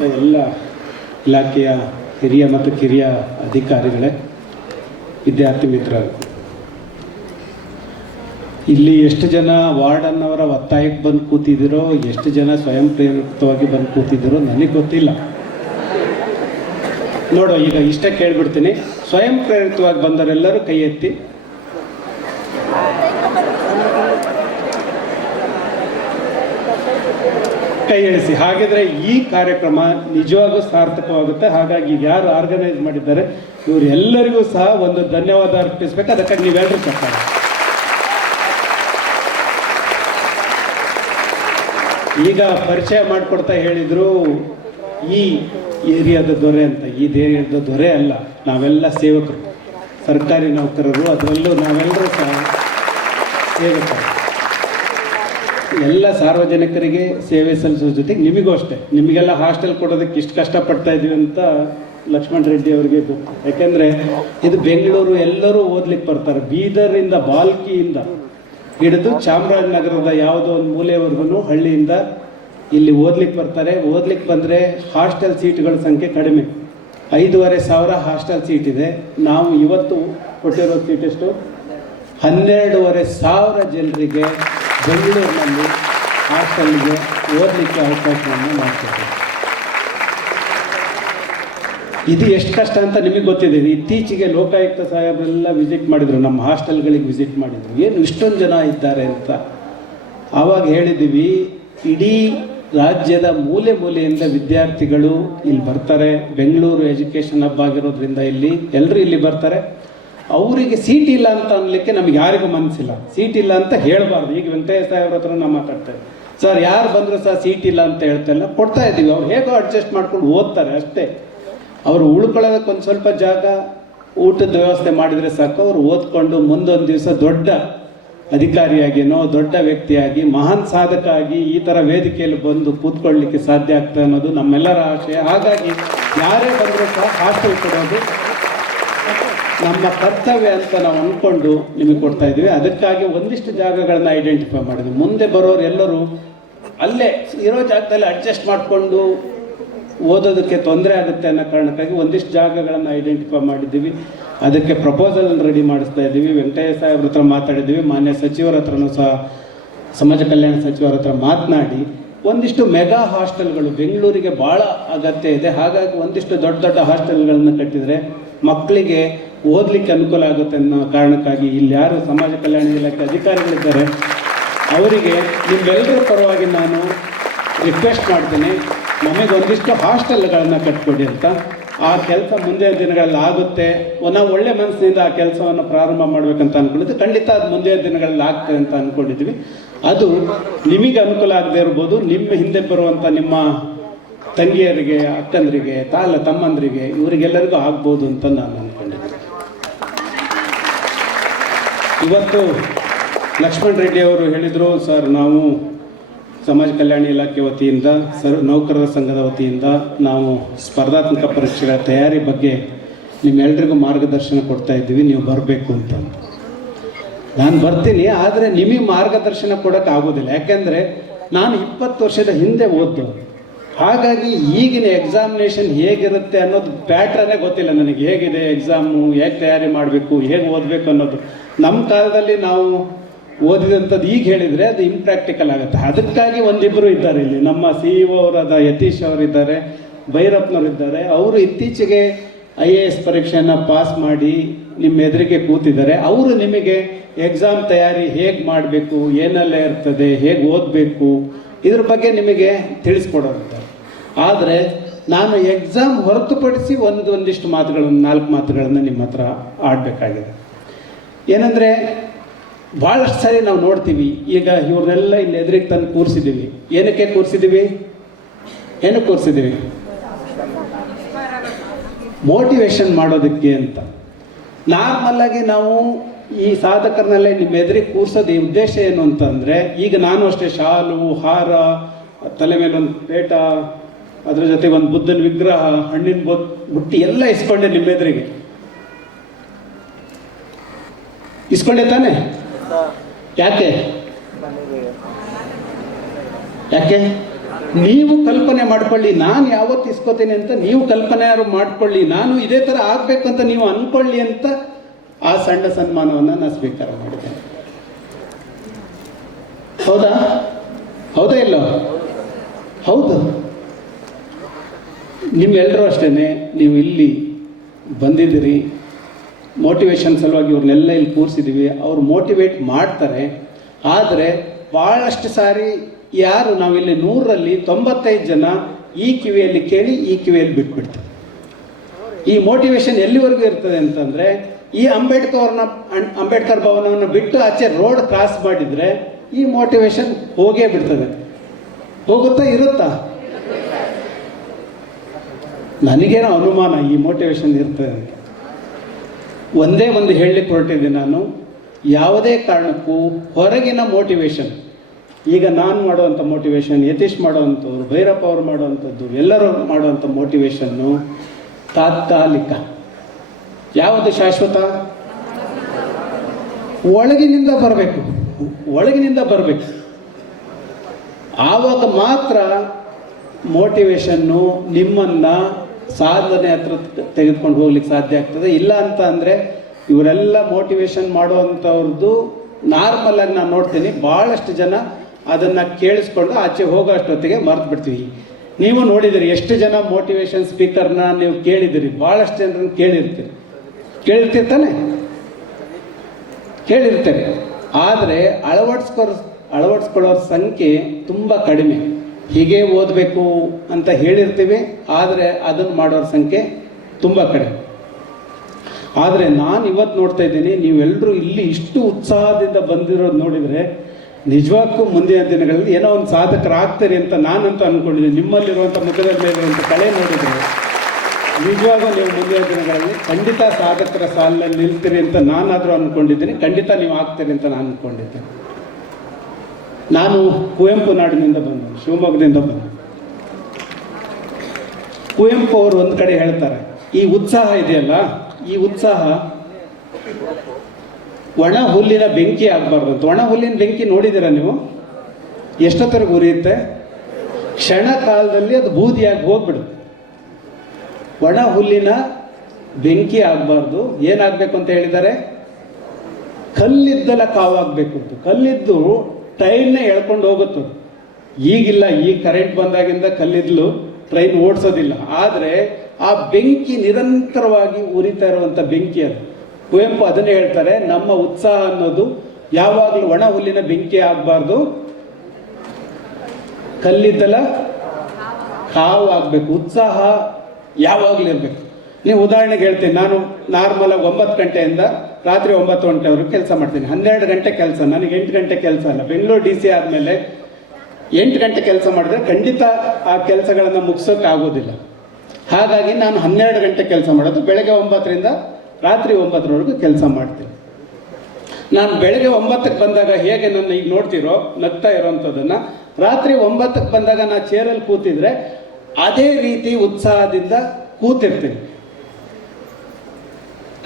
ಆಡಳಿತ ಎಲ್ಲ ಇಲಾಖೆಯ ಹಿರಿಯ ಮತ್ತು ಕಿರಿಯ ಅಧಿಕಾರಿಗಳೇ, ವಿದ್ಯಾರ್ಥಿ ಮಿತ್ರರು, ಇಲ್ಲಿ ಎಷ್ಟು ಜನ ವಾರ್ಡನ್ನವರ ಒತ್ತಾಯಕ್ಕೆ ಬಂದು ಕೂತಿದ್ದೀರೋ, ಎಷ್ಟು ಜನ ಸ್ವಯಂ ಪ್ರೇರಿತವಾಗಿ ಬಂದು ಕೂತಿದ್ದೀರೋ ನನಗೆ ಗೊತ್ತಿಲ್ಲ. ನೋಡೋ, ಈಗ ಇಷ್ಟೇ ಕೇಳಿಬಿಡ್ತೀನಿ. ಸ್ವಯಂ ಪ್ರೇರಿತವಾಗಿ ಬಂದವರೆಲ್ಲರೂ ಕೈ ಎತ್ತಿ. ಕೈ ಎಳಿಸಿ. ಹಾಗಿದ್ರೆ ಈ ಕಾರ್ಯಕ್ರಮ ನಿಜವಾಗೂ ಸಾರ್ಥಕವಾಗುತ್ತೆ. ಹಾಗಾಗಿ ಯಾರು ಆರ್ಗನೈಸ್ ಮಾಡಿದ್ದಾರೆ ಇವರೆಲ್ಲರಿಗೂ ಸಹ ಒಂದು ಧನ್ಯವಾದ ಅರ್ಪಿಸ್ಬೇಕು. ಅದಕ್ಕಾಗಿ ನೀವೆಲ್ಲರೂ ಸಹ ಈಗ ಪರಿಚಯ ಮಾಡಿಕೊಡ್ತಾ ಹೇಳಿದ್ರು, ಈ ಏರಿಯಾದ ದೊರೆ ಅಂತ. ಈ ಏರಿಯಾದ ದೊರೆ ಅಲ್ಲ, ನಾವೆಲ್ಲ ಸೇವಕರು, ಸರ್ಕಾರಿ ನೌಕರರು, ಅದರಲ್ಲೂ ನಾವೆಲ್ಲರೂ ಸಹ ಸೇವಕರು. ಎಲ್ಲ ಸಾರ್ವಜನಿಕರಿಗೆ ಸೇವೆ ಸಲ್ಲಿಸೋ ಜೊತೆಗೆ ನಿಮಗೂ ಅಷ್ಟೇ. ನಿಮಗೆಲ್ಲ ಹಾಸ್ಟೆಲ್ ಕೊಡೋದಕ್ಕೆ ಇಷ್ಟು ಕಷ್ಟಪಡ್ತಾ ಇದ್ದೀವಿ ಅಂತ ಲಕ್ಷ್ಮಣ್ ರೆಡ್ಡಿ ಅವರಿಗೆ ಗೊತ್ತು. ಯಾಕೆಂದರೆ ಇದು ಬೆಂಗಳೂರು, ಎಲ್ಲರೂ ಓದ್ಲಿಕ್ಕೆ ಬರ್ತಾರೆ. ಬೀದರಿಂದ, ಬಾಲ್ಕಿಯಿಂದ ಹಿಡಿದು ಚಾಮರಾಜನಗರದ ಯಾವುದೋ ಒಂದು ಮೂಲೆವರೆಗೂ ಹಳ್ಳಿಯಿಂದ ಇಲ್ಲಿ ಓದ್ಲಿಕ್ಕೆ ಬರ್ತಾರೆ. ಓದ್ಲಿಕ್ಕೆ ಬಂದರೆ ಹಾಸ್ಟೆಲ್ ಸೀಟ್ಗಳ ಸಂಖ್ಯೆ ಕಡಿಮೆ, 5,500 ಹಾಸ್ಟೆಲ್ ಸೀಟ್ ಇದೆ. ನಾವು ಇವತ್ತು ಕೊಟ್ಟಿರೋ ಸೀಟ್ ಎಷ್ಟು? 12,500 ಜನರಿಗೆ ಬೆಂಗಳೂರಿನಲ್ಲಿ ಹಾಸ್ಟೆಲ್ಗೆ ಓದಲಿಕ್ಕೆ ಅವಕಾಶವನ್ನು ಮಾಡ್ತಿದ್ದೀವಿ. ಇದು ಎಷ್ಟು ಕಷ್ಟ ಅಂತ ನಿಮಗೆ ಗೊತ್ತಿದೆ. ಇತ್ತೀಚೆಗೆ ಲೋಕಾಯುಕ್ತ ಸಾಹೇಬರೆಲ್ಲ ವಿಸಿಟ್ ಮಾಡಿದರು, ನಮ್ಮ ಹಾಸ್ಟೆಲ್ಗಳಿಗೆ ವಿಸಿಟ್ ಮಾಡಿದರು. ಏನು ಇಷ್ಟೊಂದು ಜನ ಇದ್ದಾರೆ ಅಂತ ಆವಾಗ ಹೇಳಿದ್ದೀವಿ. ಇಡೀ ರಾಜ್ಯದ ಮೂಲೆ ಮೂಲೆಯಿಂದ ವಿದ್ಯಾರ್ಥಿಗಳು ಇಲ್ಲಿ ಬರ್ತಾರೆ. ಬೆಂಗಳೂರು ಎಜುಕೇಷನ್ ಹಬ್ ಆಗಿರೋದ್ರಿಂದ ಇಲ್ಲಿ ಎಲ್ಲರೂ ಇಲ್ಲಿ ಬರ್ತಾರೆ. ಅವರಿಗೆ ಸೀಟ್ ಇಲ್ಲ ಅಂತ ಅನ್ಲಿಕ್ಕೆ ನಮ್ಗೆ ಯಾರಿಗೂ ಮನಸ್ಸಿಲ್ಲ. ಸೀಟ್ ಇಲ್ಲ ಅಂತ ಹೇಳಬಾರ್ದು. ಈಗ ವೆಂಕಟೇಶ ಸಾಹೇಬ್ರ ಹತ್ರ ನಾವು ಮಾತಾಡ್ತೇವೆ, ಸರ್ ಯಾರು ಬಂದರೂ ಸಹ ಸೀಟ್ ಇಲ್ಲ ಅಂತ ಹೇಳ್ತಾ ಇಲ್ಲ, ಕೊಡ್ತಾ ಇದ್ದೀವಿ. ಅವ್ರು ಹೇಗೋ ಅಡ್ಜಸ್ಟ್ ಮಾಡ್ಕೊಂಡು ಓದ್ತಾರೆ ಅಷ್ಟೇ. ಅವರು ಉಳ್ಕೊಳ್ಳೋದಕ್ಕೆ ಒಂದು ಸ್ವಲ್ಪ ಜಾಗ, ಊಟದ ವ್ಯವಸ್ಥೆ ಮಾಡಿದರೆ ಸಾಕು. ಅವರು ಓದ್ಕೊಂಡು ಮುಂದೊಂದು ದಿವಸ ದೊಡ್ಡ ಅಧಿಕಾರಿಯಾಗಿನೋ, ದೊಡ್ಡ ವ್ಯಕ್ತಿಯಾಗಿ, ಮಹಾನ್ ಸಾಧಕ ಆಗಿ ಈ ಥರ ವೇದಿಕೆಯಲ್ಲಿ ಬಂದು ಕೂತ್ಕೊಳ್ಳಲಿಕ್ಕೆ ಸಾಧ್ಯ ಆಗ್ತದೆ ಅನ್ನೋದು ನಮ್ಮೆಲ್ಲರ ಆಶಯ. ಹಾಗಾಗಿ ಯಾರೇ ಬಂದರೂ ಸಹ ಹಾಸ್ಟೆಲ್ ಕೊಡೋದು ನಮ್ಮ ಕರ್ತವ್ಯ ಅಂತ ನಾವು ಅಂದ್ಕೊಂಡು ನಿಮಗೆ ಕೊಡ್ತಾ ಇದ್ದೀವಿ. ಅದಕ್ಕಾಗಿ ಒಂದಿಷ್ಟು ಜಾಗಗಳನ್ನ ಐಡೆಂಟಿಫೈ ಮಾಡಿದ್ವಿ. ಮುಂದೆ ಬರೋರು ಎಲ್ಲರೂ ಅಲ್ಲೇ ಇರೋ ಜಾಗದಲ್ಲಿ ಅಡ್ಜಸ್ಟ್ ಮಾಡಿಕೊಂಡು ಓದೋದಕ್ಕೆ ತೊಂದರೆ ಆಗುತ್ತೆ ಅನ್ನೋ ಕಾರಣಕ್ಕಾಗಿ ಒಂದಿಷ್ಟು ಜಾಗಗಳನ್ನು ಐಡೆಂಟಿಫೈ ಮಾಡಿದ್ದೀವಿ. ಅದಕ್ಕೆ ಪ್ರಪೋಸಲ್ ರೆಡಿ ಮಾಡಿಸ್ತಾ ಇದ್ದೀವಿ. ವೆಂಕಟೇಶ ಸಾಹೇಬ್ರ ಹತ್ರ ಮಾತಾಡಿದ್ದೀವಿ. ಮಾನ್ಯ ಸಚಿವರ ಹತ್ರನೂ ಸಹ, ಸಮಾಜ ಕಲ್ಯಾಣ ಸಚಿವರ ಹತ್ರ ಮಾತನಾಡಿ ಒಂದಿಷ್ಟು ಮೆಗಾ ಹಾಸ್ಟೆಲ್ಗಳು ಬೆಂಗಳೂರಿಗೆ ಭಾಳ ಅಗತ್ಯ ಇದೆ. ಹಾಗಾಗಿ ಒಂದಿಷ್ಟು ದೊಡ್ಡ ದೊಡ್ಡ ಹಾಸ್ಟೆಲ್ಗಳನ್ನು ಕಟ್ಟಿದರೆ ಮಕ್ಕಳಿಗೆ ಓದಲಿಕ್ಕೆ ಅನುಕೂಲ ಆಗುತ್ತೆ ಅನ್ನೋ ಕಾರಣಕ್ಕಾಗಿ ಇಲ್ಲಿ ಯಾರು ಸಮಾಜ ಕಲ್ಯಾಣ ಇಲಾಖೆ ಅಧಿಕಾರಿಗಳಿದ್ದಾರೆ ಅವರಿಗೆ ನಿಮ್ಮೆಲ್ಲರ ಪರವಾಗಿ ನಾನು ರಿಕ್ವೆಸ್ಟ್ ಮಾಡ್ತೀನಿ, ನಮಗೆ ಒಂದಿಷ್ಟು ಹಾಸ್ಟೆಲ್ಗಳನ್ನು ಕಟ್ಕೊಡಿ ಅಂತ. ಆ ಕೆಲಸ ಮುಂದಿನ ದಿನಗಳಲ್ಲಿ ಆಗುತ್ತೆ. ನಾವು ಒಳ್ಳೆ ಮನಸ್ಸಿನಿಂದ ಆ ಕೆಲಸವನ್ನು ಪ್ರಾರಂಭ ಮಾಡಬೇಕಂತ ಅಂದ್ಕೊಂಡಿದ್ವಿ. ಖಂಡಿತ ಅದು ಮುಂದಿನ ದಿನಗಳಲ್ಲಿ ಆಗ್ತದೆ ಅಂತ ಅಂದ್ಕೊಂಡಿದ್ವಿ. ಅದು ನಿಮಗೆ ಅನುಕೂಲ ಆಗದೆ ಇರ್ಬೋದು, ನಿಮ್ಮ ಹಿಂದೆ ಬರುವಂಥ ನಿಮ್ಮ ತಂಗಿಯರಿಗೆ, ಅಕ್ಕಂದರಿಗೆ, ತಮ್ಮಂದರಿಗೆ, ಇವರಿಗೆಲ್ಲರಿಗೂ ಆಗ್ಬೋದು ಅಂತ ನಾನು ಅಂದ್ಕೊಂಡಿದ್ದೆ. ಇವತ್ತು ಲಕ್ಷ್ಮಣ್ ರೆಡ್ಡಿ ಅವರು ಹೇಳಿದರು, ಸರ್ ನಾವು ಸಮಾಜ ಕಲ್ಯಾಣ ಇಲಾಖೆ ವತಿಯಿಂದ, ನೌಕರರ ಸಂಘದ ವತಿಯಿಂದ ನಾವು ಸ್ಪರ್ಧಾತ್ಮಕ ಪರೀಕ್ಷೆಗಳ ತಯಾರಿ ಬಗ್ಗೆ ನಿಮ್ಮೆಲ್ಲರಿಗೂ ಮಾರ್ಗದರ್ಶನ ಕೊಡ್ತಾ ಇದ್ದೀವಿ, ನೀವು ಬರಬೇಕು ಅಂತ. ನಾನು ಬರ್ತೀನಿ, ಆದರೆ ನಿಮಗೆ ಮಾರ್ಗದರ್ಶನ ಕೊಡೋಕೆ ಆಗೋದಿಲ್ಲ. ಯಾಕೆಂದರೆ ನಾನು 20 ವರ್ಷದ ಹಿಂದೆ ಓದ್ದವನು. ಹಾಗಾಗಿ ಈಗಿನ ಎಕ್ಸಾಮಿನೇಷನ್ ಹೇಗಿರುತ್ತೆ ಅನ್ನೋದು ಪ್ಯಾಟ್ರನ್ನೇ ಗೊತ್ತಿಲ್ಲ ನನಗೆ. ಹೇಗಿದೆ ಎಕ್ಸಾಮು, ಹೇಗೆ ತಯಾರಿ ಮಾಡಬೇಕು, ಹೇಗೆ ಓದಬೇಕು ಅನ್ನೋದು. ನಮ್ಮ ಕಾಲದಲ್ಲಿ ನಾವು ಓದಿದಂಥದ್ದು ಈಗ ಹೇಳಿದರೆ ಅದು ಇಂಪ್ರ್ಯಾಕ್ಟಿಕಲ್ ಆಗುತ್ತೆ. ಅದಕ್ಕಾಗಿ ಒಂದಿಬ್ಬರು ಇದ್ದಾರೆ ಇಲ್ಲಿ. ನಮ್ಮ CEO ಅವರಾದ ಯತೀಶ್ ಅವರಿದ್ದಾರೆ, ಭೈರಪ್ಪನವರಿದ್ದಾರೆ. ಅವರು ಇತ್ತೀಚೆಗೆ IAS ಪರೀಕ್ಷೆಯನ್ನು ಪಾಸ್ ಮಾಡಿ ನಿಮ್ಮ ಎದುರಿಗೆ ಕೂತಿದ್ದಾರೆ. ಅವರು ನಿಮಗೆ ಎಕ್ಸಾಮ್ ತಯಾರಿ ಹೇಗೆ ಮಾಡಬೇಕು, ಏನೆಲ್ಲ ಇರ್ತದೆ, ಹೇಗೆ ಓದಬೇಕು, ಇದ್ರ ಬಗ್ಗೆ ನಿಮಗೆ ತಿಳಿಸ್ಕೊಡೋರಿದ್ದಾರೆ. ಆದರೆ ನಾನು ಎಕ್ಸಾಮ್ ಹೊರತುಪಡಿಸಿ ಒಂದಿಷ್ಟು ಮಾತುಗಳನ್ನು, 4 ಮಾತುಗಳನ್ನು ನಿಮ್ಮ ಹತ್ರ ಆಡಬೇಕಾಗಿದೆ. ಏನಂದರೆ ಭಾಳಷ್ಟು ಸಾರಿ ನಾವು ನೋಡ್ತೀವಿ, ಈಗ ಇವ್ರನ್ನೆಲ್ಲ ಇಲ್ಲಿ ಎದುರಿಗೆ ತಂದು ಕೂರಿಸಿದ್ದೀವಿ. ಏನಕ್ಕೆ ಕೂರಿಸಿದ್ದೀವಿ? ಮೋಟಿವೇಶನ್ ಮಾಡೋದಕ್ಕೆ ಅಂತ. ನಾರ್ಮಲ್ಲಾಗಿ ನಾವು ಈ ಸಾಧಕರನ್ನೆಲ್ಲ ನಿಮ್ಮ ಎದುರಿಗೆ ಕೂರಿಸೋದು ಈ ಉದ್ದೇಶ ಏನು ಅಂತಂದರೆ, ಈಗ ನಾನು ಅಷ್ಟೇ ಶಾಲು, ಹಾರ, ತಲೆ ಮೇಲೆ ಒಂದು ಪೇಟ, ಅದ್ರ ಜೊತೆಗೆ ಒಂದು ಬುದ್ಧನ ವಿಗ್ರಹ, ಹಣ್ಣಿನ ಬುಟ್ಟಿ ಎಲ್ಲ ಇಸ್ಕೊಂಡೆ ನಿಮ್ಮ ಎದುರಿಗೆ. ಇಸ್ಕೊಂಡೆ ತಾನೆ? ಯಾಕೆ ನೀವು ಕಲ್ಪನೆ ಮಾಡ್ಕೊಳ್ಳಿ, ನಾನು ಯಾವತ್ತು ಇಸ್ಕೋತೀನಿ ಅಂತ ನೀವು ಕಲ್ಪನೆ ಮಾಡ್ಕೊಳ್ಳಿ, ನಾನು ಇದೇ ಥರ ಆಗಬೇಕು ಅಂತ ನೀವು ಅಂದ್ಕೊಳ್ಳಿ ಅಂತ ಆ ಸಣ್ಣ ಸನ್ಮಾನವನ್ನು ನಾನು ಸ್ವೀಕಾರ ಮಾಡಿದ್ದೇನೆ. ಹೌದಾ? ಹೌದಾ ಇಲ್ಲ? ಹೌದು. ನಿಮ್ಮೆಲ್ಲರೂ ಅಷ್ಟೇ, ನೀವು ಇಲ್ಲಿ ಬಂದಿದ್ದೀರಿ, ಮೋಟಿವೇಶನ್ ಸಲುವಾಗಿ ಇವ್ರನ್ನೆಲ್ಲ ಇಲ್ಲಿ ಕೂರಿಸಿದ್ದೀವಿ. ಅವ್ರು ಮೋಟಿವೇಟ್ ಮಾಡ್ತಾರೆ. ಆದರೆ ಭಾಳಷ್ಟು ಸಾರಿ ಯಾರು ನಾವಿಲ್ಲಿ 100ರಲ್ಲಿ 95 ಜನ ಈ ಕಿವಿಯಲ್ಲಿ ಕೇಳಿ ಈ ಕಿವಿಯಲ್ಲಿ ಬಿಟ್ಬಿಡ್ತಾರೆ. ಈ ಮೋಟಿವೇಶನ್ ಎಲ್ಲಿವರೆಗೂ ಇರ್ತದೆ ಅಂತಂದರೆ, ಈ ಅಂಬೇಡ್ಕರ್ ಭವನವನ್ನು ಬಿಟ್ಟು ಆಚೆ ರೋಡ್ ಕ್ರಾಸ್ ಮಾಡಿದರೆ ಈ ಮೋಟಿವೇಶನ್ ಹೋಗೇ ಬಿಡ್ತದೆ. ಹೋಗುತ್ತಾ ಇರುತ್ತಾ? ನನಗೇನೋ ಅನುಮಾನ ಈ ಮೋಟಿವೇಶನ್ ಇರ್ತದೆ ಅಂತ. ಒಂದೇ ಒಂದು ಹೇಳಲಿಕ್ಕೆ ಹೊರಟಿದ್ದೆ ನಾನು, ಯಾವುದೇ ಕಾರಣಕ್ಕೂ ಹೊರಗಿನ ಮೋಟಿವೇಶನ್, ಈಗ ನಾನು ಮಾಡುವಂಥ ಮೋಟಿವೇಶನ್, ಯತೀಶ್ ಮಾಡುವಂಥವ್ರು, ಭೈರಪ್ಪ ಅವರು ಮಾಡುವಂಥದ್ದು, ಎಲ್ಲರೂ ಮಾಡುವಂಥ ಮೋಟಿವೇಶನ್ನು ತಾತ್ಕಾಲಿಕ. ಯಾವುದು ಶಾಶ್ವತ? ಒಳಗಿನಿಂದ ಬರಬೇಕು, ಒಳಗಿನಿಂದ ಬರಬೇಕು. ಆವಾಗ ಮಾತ್ರ ಮೋಟಿವೇಶನ್ನು ನಿಮ್ಮನ್ನು ಸಾಧನೆ ಹತ್ರ ತೆಗೆದುಕೊಂಡು ಹೋಗ್ಲಿಕ್ಕೆ ಸಾಧ್ಯ ಆಗ್ತದೆ. ಇಲ್ಲ ಅಂತ ಅಂದರೆ ಇವರೆಲ್ಲ ಮೋಟಿವೇಶನ್ ಮಾಡುವಂಥವ್ರದ್ದು ನಾರ್ಮಲ್ ಆಗಿ ನಾನು ನೋಡ್ತೀನಿ, ಭಾಳಷ್ಟು ಜನ ಅದನ್ನು ಕೇಳಿಸ್ಕೊಂಡು ಆಚೆ ಹೋಗೋ ಅಷ್ಟೊತ್ತಿಗೆ ಮರ್ತು ಬಿಡ್ತೀವಿ. ನೀವು ನೋಡಿದಿರಿ, ಎಷ್ಟು ಜನ ಮೋಟಿವೇಶನ್ ಸ್ಪೀಕರ್ನ ನೀವು ಕೇಳಿದಿರಿ, ಭಾಳಷ್ಟು ಜನರನ್ನು ಕೇಳಿರ್ತೀರ್ತಾನೆ, ಕೇಳಿರ್ತಾರೆ. ಆದರೆ ಅಳವಡಿಸ್ಕೊಳ್ಳೋರ ಸಂಖ್ಯೆ ತುಂಬ ಕಡಿಮೆ. ಹೀಗೆ ಓದಬೇಕು ಅಂತ ಹೇಳಿರ್ತೀವಿ, ಆದರೆ ಅದನ್ನು ಮಾಡೋರ ಸಂಖ್ಯೆ ತುಂಬ ಕಡಿಮೆ. ಆದರೆ ನಾನು ಇವತ್ತು ನೋಡ್ತಾ ಇದ್ದೀನಿ, ನೀವೆಲ್ಲರೂ ಇಲ್ಲಿ ಇಷ್ಟು ಉತ್ಸಾಹದಿಂದ ಬಂದಿರೋದು ನೋಡಿದರೆ ನಿಜವಾಗ್ಲೂ ಮುಂದಿನ ದಿನಗಳಲ್ಲಿ ಏನೋ ಒಂದು ಸಾಧಕರಾಗ್ತೀರಿ ಅಂತ ನಾನಂತೂ ಅಂದ್ಕೊಂಡಿದ್ದೀನಿ. ನಿಮ್ಮಲ್ಲಿರುವಂಥ ಮುಖದ ಮೇಲಿರುವಂಥ ಕಳೆ ನೋಡಿದರೆ ನಿಜವಾಗೂ ನೀವು ಮುಂದಿನ ದಿನಗಳಲ್ಲಿ ಖಂಡಿತ ಸಾಧಕರ ಸಾಲಿನಲ್ಲಿ ನಿಲ್ತೀರಿ ಅಂತ ನಾನಾದರೂ ಅಂದ್ಕೊಂಡಿದ್ದೀನಿ. ಖಂಡಿತ ನೀವು ಆಗ್ತೀರಿ ಅಂತ ನಾನು ಅಂದ್ಕೊಂಡಿದ್ದೇನೆ. ನಾನು ಕುವೆಂಪು ನಾಡಿನಿಂದ ಬಂದನು, ಶಿವಮೊಗ್ಗದಿಂದ ಬಂದ. ಕುವೆಂಪು ಅವರು ಒಂದು ಕಡೆ ಹೇಳ್ತಾರೆ, ಈ ಉತ್ಸಾಹ ಇದೆಯಲ್ಲ, ಈ ಉತ್ಸಾಹ ಒಣ ಹುಲ್ಲಿನ ಬೆಂಕಿ ಆಗಬಾರ್ದು ಅಂತ. ಒಣ ಹುಲ್ಲಿನ ಬೆಂಕಿ ನೋಡಿದ್ದೀರಾ ನೀವು? ಎಷ್ಟೊತ್ತರೆಗೂ ಉರಿಯುತ್ತೆ? ಕ್ಷಣ ಕಾಲದಲ್ಲಿ ಅದು ಬೂದಿಯಾಗಿ ಹೋಗ್ಬಿಡುತ್ತೆ. ಒಣ ಹುಲ್ಲಿನ ಬೆಂಕಿ ಆಗಬಾರ್ದು. ಏನಾಗಬೇಕು ಅಂತ ಹೇಳಿದ್ದಾರೆ? ಕಲ್ಲಿದ್ದಲ ಕಾವಾಗಬೇಕು ಅಂತ. ಕಲ್ಲಿದ್ದು ಟ್ರೈನ್ನೇ ಎಳ್ಕೊಂಡು ಹೋಗುತ್ತೆ. ಈಗಿಲ್ಲ, ಈಗ ಕರೆಂಟ್ ಬಂದಾಗಿಂದ ಕಲ್ಲಿದ್ದಲು ಟ್ರೈನ್ ಓಡಿಸೋದಿಲ್ಲ. ಆದರೆ ಆ ಬೆಂಕಿ ನಿರಂತರವಾಗಿ ಉರಿತಾ ಇರುವಂಥ ಬೆಂಕಿ ಅದು. ಕುವೆಂಪು ಅದನ್ನೇ ಹೇಳ್ತಾರೆ, ನಮ್ಮ ಉತ್ಸಾಹ ಅನ್ನೋದು ಯಾವಾಗಲೂ ಒಣ ಹುಲ್ಲಿನ ಬೆಂಕಿ ಆಗಬಾರ್ದು, ಕಲ್ಲಿದ್ದಲ ಕಾವು ಆಗಬೇಕು. ಉತ್ಸಾಹ ಯಾವಾಗಲೂ ಇರಬೇಕು. ನೀವು ಉದಾಹರಣೆಗೆ ಹೇಳ್ತೀನಿ, ನಾನು ನಾರ್ಮಲಾಗಿ 9 ಗಂಟೆಯಿಂದ ರಾತ್ರಿ 9 ಗಂಟೆವರೆಗೂ ಕೆಲಸ ಮಾಡ್ತೀನಿ. 12 ಗಂಟೆ ಕೆಲಸ, ನನಗೆ 8 ಗಂಟೆ ಕೆಲಸ ಅಲ್ಲ. ಬೆಂಗಳೂರು DC ಆದಮೇಲೆ 8 ಗಂಟೆ ಕೆಲಸ ಮಾಡಿದ್ರೆ ಖಂಡಿತ ಆ ಕೆಲಸಗಳನ್ನು ಮುಗಿಸೋಕ್ಕಾಗೋದಿಲ್ಲ. ಹಾಗಾಗಿ ನಾನು 12 ಗಂಟೆ ಕೆಲಸ ಮಾಡೋದು. ಬೆಳಗ್ಗೆ 9ರಿಂದ ರಾತ್ರಿ 9ರವರೆಗೂ ಕೆಲಸ ಮಾಡ್ತೀನಿ. ನಾನು ಬೆಳಗ್ಗೆ 9ಕ್ಕೆ ಬಂದಾಗ ಹೇಗೆ ನನ್ನ ಈಗ ನೋಡ್ತಿರೋ ನಗ್ತಾ ಇರೋವಂಥದ್ದನ್ನು, ರಾತ್ರಿ 9ಕ್ಕೆ ಬಂದಾಗ ನಾನು ಚೇರಲ್ಲಿ ಕೂತಿದ್ರೆ ಅದೇ ರೀತಿ ಉತ್ಸಾಹದಿಂದ ಕೂತಿರ್ತೀನಿ.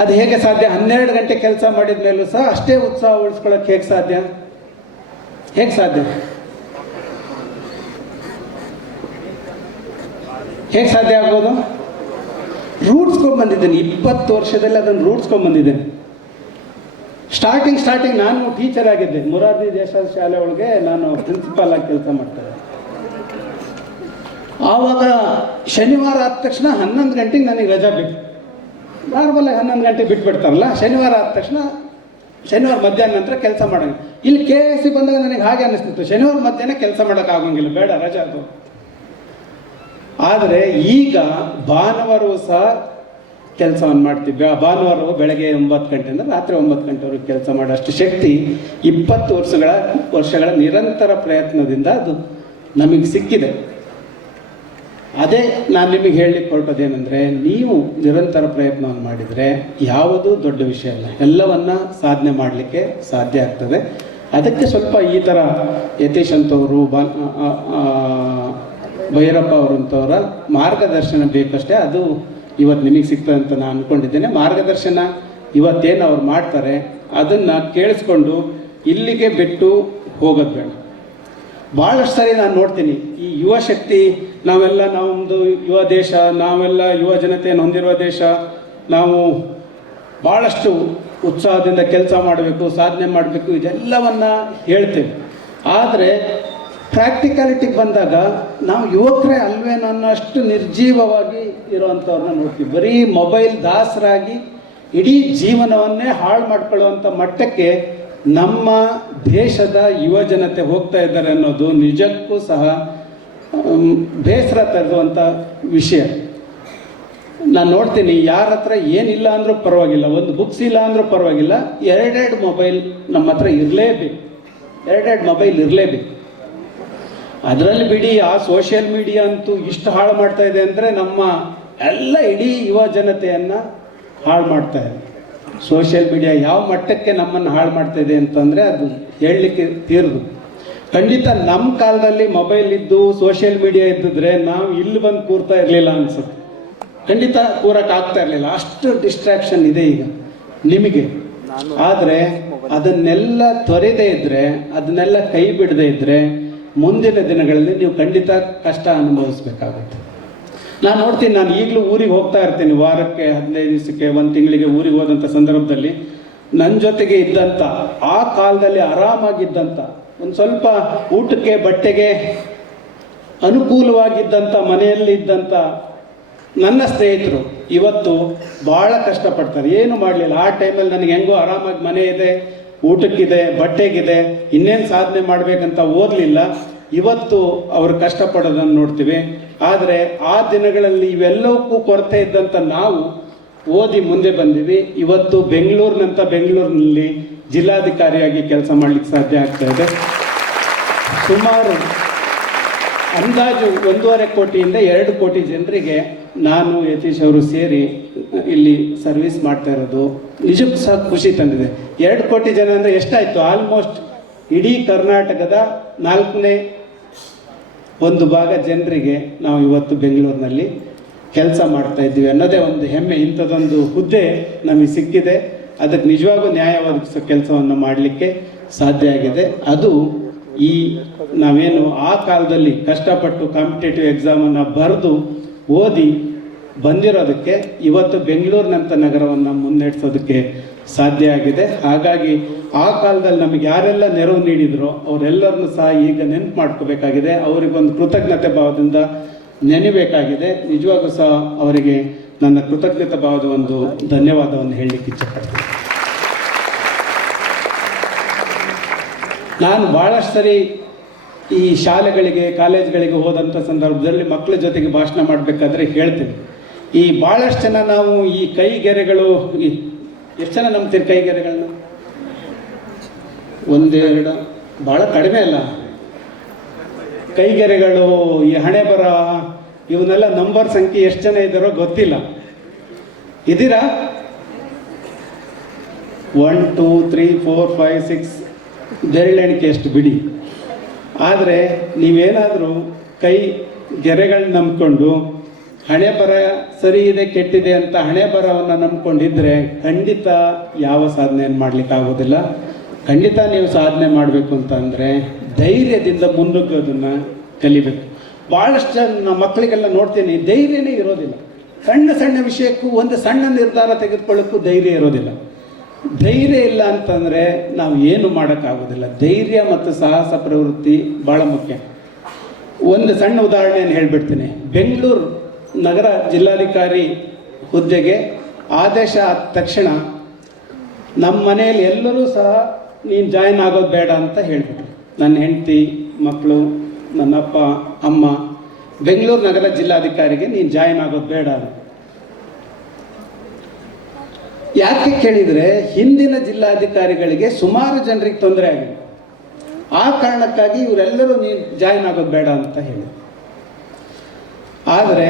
ಅದು ಹೇಗೆ ಸಾಧ್ಯ? 12 ಗಂಟೆ ಕೆಲಸ ಮಾಡಿದ ಮೇಲೂ ಸಹ ಅಷ್ಟೇ ಉತ್ಸಾಹ ಉಳಿಸ್ಕೊಳ್ಳೋಕೆ ಹೇಗೆ ಸಾಧ್ಯ? ಹೇಗೆ ಸಾಧ್ಯ ಆಗ್ಬೋದು? ರೂಢಿಸ್ಕೊಂಡು ಬಂದಿದ್ದೇನೆ. 20 ವರ್ಷದಲ್ಲಿ ಅದನ್ನು ರೂಢಿಸ್ಕೊಂಡು ಬಂದಿದ್ದೇನೆ. ಸ್ಟಾರ್ಟಿಂಗ್ ನಾನು ಟೀಚರ್ ಆಗಿದ್ದೆ. ಮುರಾರ್ಜಿ ದೇಸಾಯಿ ಶಾಲೆ ಒಳಗೆ ನಾನು ಪ್ರಿನ್ಸಿಪಾಲ್ ಆಗಿ ಕೆಲಸ ಮಾಡ್ತಾರೆ. ಆವಾಗ ಶನಿವಾರ ಆದ ತಕ್ಷಣ 11 ಗಂಟೆಗೆ ನನಗೆ ರಜಾ ಬೇಕು. ನಾರ್ಮಲಾಗಿ 11 ಗಂಟೆ ಬಿಟ್ಬಿಡ್ತಾರಲ್ಲ. ಶನಿವಾರ ಆದ ತಕ್ಷಣ ಶನಿವಾರ ಮಧ್ಯಾಹ್ನ ನಂತರ ಕೆಲಸ ಮಾಡೋಂಗಿಲ್ಲ. ಇಲ್ಲಿ KSC ಬಂದಾಗ ನನಗೆ ಹಾಗೆ ಅನ್ನಿಸ್ತಿತ್ತು, ಶನಿವಾರ ಮಧ್ಯಾಹ್ನ ಕೆಲಸ ಮಾಡೋಕ್ಕಾಗಂಗಿಲ್ಲ, ಬೇಡ ರಜಾ ಅದು. ಆದರೆ ಈಗ ಭಾನುವಾರವೂ ಸಹ ಕೆಲಸವನ್ನು ಮಾಡ್ತೀವಿ. ಭಾನುವಾರವೂ ಬೆಳಗ್ಗೆ 9 ಗಂಟೆಯಿಂದ ರಾತ್ರಿ 9 ಗಂಟೆವರೆಗೂ ಕೆಲಸ ಮಾಡೋಷ್ಟು ಶಕ್ತಿ 20 ವರ್ಷಗಳ ನಿರಂತರ ಪ್ರಯತ್ನದಿಂದ ಅದು ನಮಗೆ ಸಿಕ್ಕಿದೆ. ಅದೇ ನಾನು ನಿಮಗೆ ಹೇಳಲಿಕ್ಕೆ ಹೊರಟೋದೇನೆಂದರೆ, ನೀವು ನಿರಂತರ ಪ್ರಯತ್ನವನ್ನು ಮಾಡಿದರೆ ಯಾವುದೂ ದೊಡ್ಡ ವಿಷಯ ಅಲ್ಲ, ಎಲ್ಲವನ್ನ ಸಾಧನೆ ಮಾಡಲಿಕ್ಕೆ ಸಾಧ್ಯ ಆಗ್ತದೆ. ಅದಕ್ಕೆ ಸ್ವಲ್ಪ ಈ ಥರ ಯತೀಶ್ ಅಂತವರು, ಭೈರಪ್ಪ ಅವರಂಥವರ ಮಾರ್ಗದರ್ಶನ ಬೇಕಷ್ಟೇ. ಅದು ಇವತ್ತು ನಿಮಗೆ ಸಿಗ್ತದೆ ಅಂತ ನಾನು ಅಂದ್ಕೊಂಡಿದ್ದೇನೆ. ಮಾರ್ಗದರ್ಶನ ಇವತ್ತೇನು ಅವ್ರು ಮಾಡ್ತಾರೆ ಅದನ್ನು ಕೇಳಿಸ್ಕೊಂಡು ಇಲ್ಲಿಗೆ ಬಿಟ್ಟು ಹೋಗೋದು ಬೇಡ. ಭಾಳಷ್ಟು ಸಾರಿ ನಾನು ನೋಡ್ತೀನಿ ಈ ಯುವ ಶಕ್ತಿ, ನಾವೆಲ್ಲ ನಮ್ಮದು ಯುವ ದೇಶ, ನಾವೆಲ್ಲ ಯುವ ಜನತೆಯನ್ನು ಹೊಂದಿರುವ ದೇಶ, ನಾವು ಭಾಳಷ್ಟು ಉತ್ಸಾಹದಿಂದ ಕೆಲಸ ಮಾಡಬೇಕು, ಸಾಧನೆ ಮಾಡಬೇಕು, ಇದೆಲ್ಲವನ್ನು ಹೇಳ್ತೇವೆ. ಆದರೆ ಪ್ರಾಕ್ಟಿಕಾಲಿಟಿಗೆ ಬಂದಾಗ ನಾವು ಯುವಕರೇ ಅಲ್ವೇನೋ ಅನ್ನೋಷ್ಟು ನಿರ್ಜೀವವಾಗಿ ಇರೋವಂಥವ್ರನ್ನ ನೋಡ್ತೀವಿ. ಬರೀ ಮೊಬೈಲ್ ದಾಸರಾಗಿ ಇಡೀ ಜೀವನವನ್ನೇ ಹಾಳು ಮಾಡ್ಕೊಳ್ಳುವಂಥ ಮಟ್ಟಕ್ಕೆ ನಮ್ಮ ದೇಶದ ಯುವ ಜನತೆ ಹೋಗ್ತಾ ಇದ್ದಾರೆ ಅನ್ನೋದು ನಿಜಕ್ಕೂ ಸಹ ಬೇಸರ ತರುವಂಥ ವಿಷಯ. ನಾನು ನೋಡ್ತೀನಿ, ಯಾರ ಹತ್ರ ಏನಿಲ್ಲ ಅಂದರೂ ಪರವಾಗಿಲ್ಲ, ಒಂದು ಬುಕ್ಸ್ ಇಲ್ಲ ಅಂದರೂ ಪರವಾಗಿಲ್ಲ, ಎರಡೆರಡು ಮೊಬೈಲ್ ನಮ್ಮ ಹತ್ರ ಇರಲೇಬೇಕು, ಎರಡೆರಡು ಮೊಬೈಲ್ ಇರಲೇಬೇಕು. ಅದರಲ್ಲಿ ಬಿಡಿ, ಆ ಸೋಷಿಯಲ್ ಮೀಡಿಯಾ ಅಂತೂ ಇಷ್ಟು ಹಾಳು ಮಾಡ್ತಾ ಇದೆ ಅಂದರೆ ನಮ್ಮ ಎಲ್ಲ ಇಡೀ ಯುವ ಜನತೆಯನ್ನು ಹಾಳು ಮಾಡ್ತಾ ಇದೆ. ಸೋಷಿಯಲ್ ಮೀಡಿಯಾ ಯಾವ ಮಟ್ಟಕ್ಕೆ ನಮ್ಮನ್ನು ಹಾಳು ಮಾಡ್ತಾ ಇದೆ ಅಂತಂದರೆ ಅದು ಹೇಳಲಿಕ್ಕೆ ತೀರ್ದು. ಖಂಡಿತ ನಮ್ಮ ಕಾಲದಲ್ಲಿ ಮೊಬೈಲ್ ಇದ್ದು ಸೋಷಿಯಲ್ ಮೀಡಿಯಾ ಇದ್ದಿದ್ರೆ ನಾವು ಇಲ್ಲಿ ಬಂದು ಕೂರ್ತಾ ಇರಲಿಲ್ಲ ಅನ್ಸುತ್ತೆ. ಖಂಡಿತ ಕೂರಕ್ಕಾಗ್ತಾ ಇರಲಿಲ್ಲ, ಅಷ್ಟು ಡಿಸ್ಟ್ರಾಕ್ಷನ್ ಇದೆ ಈಗ ನಿಮಗೆ. ಆದರೆ ಅದನ್ನೆಲ್ಲ ತೊರೆದೇ ಇದ್ದರೆ, ಅದನ್ನೆಲ್ಲ ಕೈ ಬಿಡದೇ ಇದ್ದರೆ ಮುಂದಿನ ದಿನಗಳಲ್ಲಿ ನೀವು ಖಂಡಿತ ಕಷ್ಟ ಅನುಭವಿಸ್ಬೇಕಾಗುತ್ತೆ. ನಾನು ನೋಡ್ತೀನಿ, ನಾನು ಈಗಲೂ ಊರಿಗೆ ಹೋಗ್ತಾ ಇರ್ತೀನಿ, ವಾರಕ್ಕೆ 15 ದಿವಸಕ್ಕೆ 1 ತಿಂಗಳಿಗೆ ಊರಿಗೆ ಹೋದಂಥ ಸಂದರ್ಭದಲ್ಲಿ ನನ್ನ ಜೊತೆಗೆ ಇದ್ದಂಥ, ಆ ಕಾಲದಲ್ಲಿ ಆರಾಮಾಗಿದ್ದಂಥ, ಒಂದು ಸ್ವಲ್ಪ ಊಟಕ್ಕೆ ಬಟ್ಟೆಗೆ ಅನುಕೂಲವಾಗಿದ್ದಂಥ ಮನೆಯಲ್ಲಿ ಇದ್ದಂಥ ನನ್ನ ಸ್ನೇಹಿತರು ಇವತ್ತು ಭಾಳ ಕಷ್ಟಪಡ್ತಾರೆ. ಏನು ಮಾಡಲಿಲ್ಲ, ಆ ಟೈಮಲ್ಲಿ ನನಗೆ ಹೆಂಗೋ ಆರಾಮಾಗಿ ಮನೆ ಇದೆ, ಊಟಕ್ಕಿದೆ, ಬಟ್ಟೆಗಿದೆ, ಇನ್ನೇನು ಸಾಧನೆ ಮಾಡಬೇಕಂತ ಓದಲಿಲ್ಲ. ಇವತ್ತು ಅವರು ಕಷ್ಟಪಡೋದನ್ನು ನೋಡ್ತೀವಿ. ಆದರೆ ಆ ದಿನಗಳಲ್ಲಿ ಇವೆಲ್ಲವಕ್ಕೂ ಕೊರತೆ ಇದ್ದಂಥ ನಾವು ಓದಿ ಮುಂದೆ ಬಂದಿವಿ. ಇವತ್ತು ಬೆಂಗಳೂರಿನಲ್ಲಿ ಜಿಲ್ಲಾಧಿಕಾರಿಯಾಗಿ ಕೆಲಸ ಮಾಡಲಿಕ್ಕೆ ಸಾಧ್ಯ ಆಗ್ತಾ ಇದೆ. ಸುಮಾರು ಅಂದಾಜು 1.5 ಕೋಟಿಯಿಂದ 2 ಕೋಟಿ ಜನರಿಗೆ ನಾನು ಯತೀಶ್ ಅವರು ಸೇರಿ ಇಲ್ಲಿ ಸರ್ವಿಸ್ ಮಾಡ್ತಾ ಇರೋದು ನಿಜಕ್ಕೂ ಸಹ ಖುಷಿ ತಂದಿದೆ. 2 ಕೋಟಿ ಜನ ಅಂದರೆ ಎಷ್ಟಾಯಿತು? ಆಲ್ಮೋಸ್ಟ್ ಇಡೀ ಕರ್ನಾಟಕದ 4ನೇ ಒಂದು ಭಾಗ ಜನರಿಗೆ ನಾವು ಇವತ್ತು ಬೆಂಗಳೂರಿನಲ್ಲಿ ಕೆಲಸ ಮಾಡ್ತಾ ಇದ್ದೀವಿ ಅನ್ನೋದೇ ಒಂದು ಹೆಮ್ಮೆ. ಇಂಥದ್ದೊಂದು ಹುದ್ದೆ ನಮಗೆ ಸಿಕ್ಕಿದೆ, ಅದಕ್ಕೆ ನಿಜವಾಗೂ ನ್ಯಾಯ ಒದಗಿಸೋ ಕೆಲಸವನ್ನು ಮಾಡಲಿಕ್ಕೆ ಸಾಧ್ಯ ಆಗಿದೆ. ಅದು ಈ ನಾವೇನು ಆ ಕಾಲದಲ್ಲಿ ಕಷ್ಟಪಟ್ಟು ಕಾಂಪಿಟೇಟಿವ್ ಎಕ್ಸಾಮನ್ನು ಬರೆದು ಓದಿ ಬಂದಿರೋದಕ್ಕೆ ಇವತ್ತು ಬೆಂಗಳೂರಿನಂಥ ನಗರವನ್ನು ಮುನ್ನಡೆಸೋದಕ್ಕೆ ಸಾಧ್ಯ ಆಗಿದೆ. ಹಾಗಾಗಿ ಆ ಕಾಲದಲ್ಲಿ ನಮಗೆ ಯಾರೆಲ್ಲ ನೆರವು ನೀಡಿದ್ರೋ ಅವರೆಲ್ಲರನ್ನು ಸಹ ಈಗ ನೆನಪು ಮಾಡ್ಕೋಬೇಕಾಗಿದೆ, ಅವರಿಗೊಂದು ಕೃತಜ್ಞತೆ ಭಾವದಿಂದ ನೆನಬೇಕಾಗಿದೆ. ನಿಜವಾಗೂ ಸಹ ಅವರಿಗೆ ನನ್ನ ಕೃತಜ್ಞತೆ ಭಾವದ ಒಂದು ಧನ್ಯವಾದವನ್ನು ಹೇಳಲಿಕ್ಕೆ ಇಚ್ಛೆಪಡ್ತೀನಿ. ನಾನು ಭಾಳಷ್ಟು ಸರಿ ಈ ಶಾಲೆಗಳಿಗೆ, ಕಾಲೇಜ್ಗಳಿಗೆ ಹೋದಂಥ ಸಂದರ್ಭದಲ್ಲಿ ಮಕ್ಕಳ ಜೊತೆಗೆ ಭಾಷಣ ಮಾಡಬೇಕಾದ್ರೆ ಹೇಳ್ತೀನಿ, ಈ ಭಾಳಷ್ಟು ಜನ ನಾವು ಈ ಕೈಗೆರೆಗಳು, ಎಷ್ಟು ಜನ ನಂಬ್ತೀರಿ ಕೈಗೆರೆಗಳನ್ನ? 1 2 ಭಾಳ ಕಡಿಮೆ ಅಲ್ಲ. ಕೈಗೆರೆಗಳು, ಈ ಹಣೆ ಬರ, ಇವನ್ನೆಲ್ಲ ನಂಬರ್ ಸಂಖ್ಯೆ ಎಷ್ಟು ಜನ ಇದ್ದಾರೋ ಗೊತ್ತಿಲ್ಲ. ಇದ್ದೀರಾ? 1 2 3 4 5 6 ಬೆರಳೆಣಿಕೆ ಎಷ್ಟು ಬಿಡಿ. ಆದರೆ ನೀವೇನಾದರೂ ಕೈ ಗೆರೆಗಳನ್ನ ನಂಬ್ಕೊಂಡು ಹಣೆ ಬರ ಸರಿ ಇದೆ ಕೆಟ್ಟಿದೆ ಅಂತ ಹಣೆ ಬರವನ್ನು ನಂಬ್ಕೊಂಡಿದ್ರೆ ಖಂಡಿತ ಯಾವ ಸಾಧನೆಯನ್ನು ಮಾಡಲಿಕ್ಕೆ ಆಗೋದಿಲ್ಲ. ಖಂಡಿತ ನೀವು ಸಾಧನೆ ಮಾಡಬೇಕು ಅಂತ ಅಂದರೆ ಧೈರ್ಯದಿಂದ ಮುನ್ನುಗ್ಗೋದನ್ನು ಕಲಿಬೇಕು. ಭಾಳಷ್ಟು ಜನ ಮಕ್ಕಳಿಗೆಲ್ಲ ನೋಡ್ತೀನಿ, ಧೈರ್ಯನೇ ಇರೋದಿಲ್ಲ. ಸಣ್ಣ ಸಣ್ಣ ವಿಷಯಕ್ಕೂ, ಒಂದು ಸಣ್ಣ ನಿರ್ಧಾರ ತೆಗೆದುಕೊಳ್ಳೋಕ್ಕೂ ಧೈರ್ಯ ಇರೋದಿಲ್ಲ. ಧೈರ್ಯ ಇಲ್ಲ ಅಂತಂದರೆ ನಾವು ಏನು ಮಾಡೋಕ್ಕಾಗೋದಿಲ್ಲ. ಧೈರ್ಯ ಮತ್ತು ಸಾಹಸ ಪ್ರವೃತ್ತಿ ಭಾಳ ಮುಖ್ಯ. ಒಂದು ಸಣ್ಣ ಉದಾಹರಣೆಯನ್ನು ಹೇಳಿಬಿಡ್ತೀನಿ. ಬೆಂಗಳೂರು ನಗರ ಜಿಲ್ಲಾಧಿಕಾರಿ ಹುದ್ದೆಗೆ ಆದೇಶ ಆದ ತಕ್ಷಣ ನಮ್ಮ ಮನೆಯಲ್ಲಿ ಎಲ್ಲರೂ ಸಹ ನೀನು ಜಾಯಿನ್ ಆಗೋದು ಬೇಡ ಅಂತ ಹೇಳಿಬಿಟ್ರು. ನನ್ನ ಹೆಂಡತಿ, ಮಕ್ಕಳು, ನನ್ನ ಅಪ್ಪ ಅಮ್ಮ ಬೆಂಗಳೂರು ನಗರ ಜಿಲ್ಲಾಧಿಕಾರಿಗೆ ನೀನು ಜಾಯಿನ್ ಆಗೋದು ಬೇಡ ಅಂತ. ಯಾಕೆ ಕೇಳಿದರೆ ಹಿಂದಿನ ಜಿಲ್ಲಾಧಿಕಾರಿಗಳಿಗೆ ಸುಮಾರು ಜನರಿಗೆ ತೊಂದರೆ ಆಗಿದೆ. ಆ ಕಾರಣಕ್ಕಾಗಿ ಇವರೆಲ್ಲರೂ ನೀನು ಜಾಯಿನ್ ಆಗೋದು ಬೇಡ ಅಂತ ಹೇಳಿ. ಆದರೆ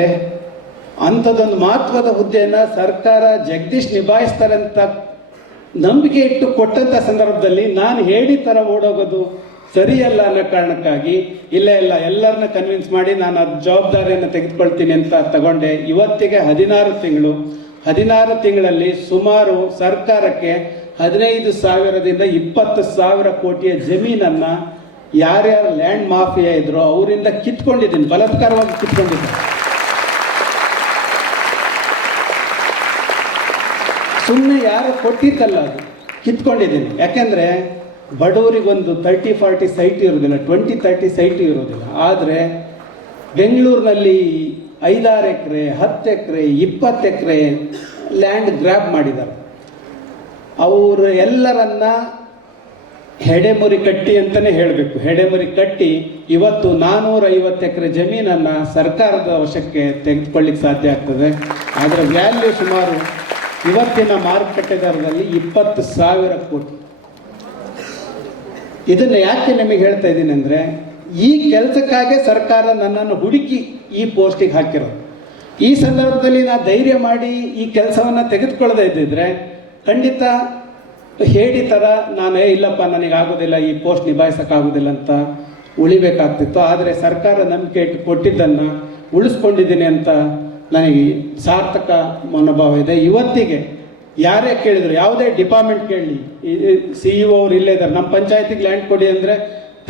ಅಂಥದ್ದೊಂದು ಮಹತ್ವದ ಹುದ್ದೆಯನ್ನು ಸರ್ಕಾರ ಜಗದೀಶ್ ನಿಭಾಯಿಸ್ತಾರೆ ಅಂತ ನಂಬಿಕೆ ಇಟ್ಟು ಕೊಟ್ಟಂಥ ಸಂದರ್ಭದಲ್ಲಿ ನಾನು ಹೇಳಿ ಥರ ಓಡೋಗೋದು ಸರಿಯಲ್ಲ ಅನ್ನೋ ಕಾರಣಕ್ಕಾಗಿ ಇಲ್ಲ ಎಲ್ಲರನ್ನ ಕನ್ವಿನ್ಸ್ ಮಾಡಿ ನಾನು ಅದು ಜವಾಬ್ದಾರಿಯನ್ನು ತೆಗೆದುಕೊಳ್ತೀನಿ ಅಂತ ತಗೊಂಡೆ. ಇವತ್ತಿಗೆ 16 ತಿಂಗಳಲ್ಲಿ ಸುಮಾರು ಸರ್ಕಾರಕ್ಕೆ 15,000ದಿಂದ 20,000 ಕೋಟಿಯ ಜಮೀನನ್ನು ಯಾರ್ಯಾರು ಲ್ಯಾಂಡ್ ಮಾಫಿಯಾ ಇದ್ರೋ ಅವರಿಂದ ಕಿತ್ಕೊಂಡಿದ್ದೀನಿ, ಬಲಾತ್ಕಾರವಾಗಿ ಕಿತ್ಕೊಂಡಿದ್ದೀನಿ. ಸುಮ್ಮನೆ ಯಾರು ಕೊಟ್ಟಿದ್ದಲ್ಲ, ಅದು ಕಿತ್ಕೊಂಡಿದ್ದೀನಿ. ಯಾಕೆಂದರೆ ಬಡವರಿಗೊಂದು 30-40 ಸೈಟ್ ಇರೋದಿಲ್ಲ, 20-30 ಸೈಟ್ ಇರೋದಿಲ್ಲ. ಆದರೆ ಬೆಂಗಳೂರಿನಲ್ಲಿ 5-6 ಎಕರೆ, 10 ಎಕರೆ, 20 ಎಕರೆ ಲ್ಯಾಂಡ್ ಗ್ರ್ಯಾಬ್ ಮಾಡಿದ್ದಾರೆ. ಅವರು ಎಲ್ಲರನ್ನ ಹೆಡೆಮುರಿ ಕಟ್ಟಿ ಅಂತಲೇ ಹೇಳಬೇಕು. ಹೆಡೆಮುರಿ ಕಟ್ಟಿ ಇವತ್ತು 450 ಎಕರೆ ಜಮೀನನ್ನು ಸರ್ಕಾರದ ವಶಕ್ಕೆ ತೆಗೆದುಕೊಳ್ಳಿಕ್ಕೆ ಸಾಧ್ಯ ಆಗ್ತದೆ. ಅದರ ವ್ಯಾಲ್ಯೂ ಸುಮಾರು ಇವತ್ತಿನ ಮಾರುಕಟ್ಟೆ ದರದಲ್ಲಿ 20,000 ಕೋಟಿ. ಇದನ್ನು ಯಾಕೆ ನಿಮಗೆ ಹೇಳ್ತಾ ಇದ್ದೀನಿ ಅಂದರೆ, ಈ ಕೆಲಸಕ್ಕಾಗಿ ಸರ್ಕಾರ ನನ್ನನ್ನು ಹುಡುಕಿ ಈ ಪೋಸ್ಟಿಗೆ ಹಾಕಿರೋದು. ಈ ಸಂದರ್ಭದಲ್ಲಿ ನಾನು ಧೈರ್ಯ ಮಾಡಿ ಈ ಕೆಲಸವನ್ನು ತೆಗೆದುಕೊಳ್ಳದೇ ಇದ್ದಿದ್ರೆ ಖಂಡಿತ ಹೇಳಿ ಥರ ನಾನು ಇಲ್ಲಪ್ಪ ನನಗಾಗೋದಿಲ್ಲ, ಈ ಪೋಸ್ಟ್ ನಿಭಾಯಿಸೋಕ್ಕಾಗೋದಿಲ್ಲ ಅಂತ ಉಳಿಬೇಕಾಗ್ತಿತ್ತು. ಆದರೆ ಸರ್ಕಾರ ನಂಬಿಕೆ ಇಟ್ಟು ಕೊಟ್ಟಿದ್ದನ್ನು ಉಳಿಸ್ಕೊಂಡಿದ್ದೀನಿ ಅಂತ ನನಗೆ ಸಾರ್ಥಕ ಮನೋಭಾವ ಇದೆ. ಇವತ್ತಿಗೆ ಯಾರೇ ಕೇಳಿದ್ರು, ಯಾವುದೇ ಡಿಪಾರ್ಟ್ಮೆಂಟ್ ಕೇಳಲಿ, CEO ಅವ್ರು ಇಲ್ಲೇ ಇದ್ದಾರೆ, ನಮ್ಮ ಪಂಚಾಯತಿಗೆ ಲ್ಯಾಂಡ್ ಕೊಡಿ ಅಂದರೆ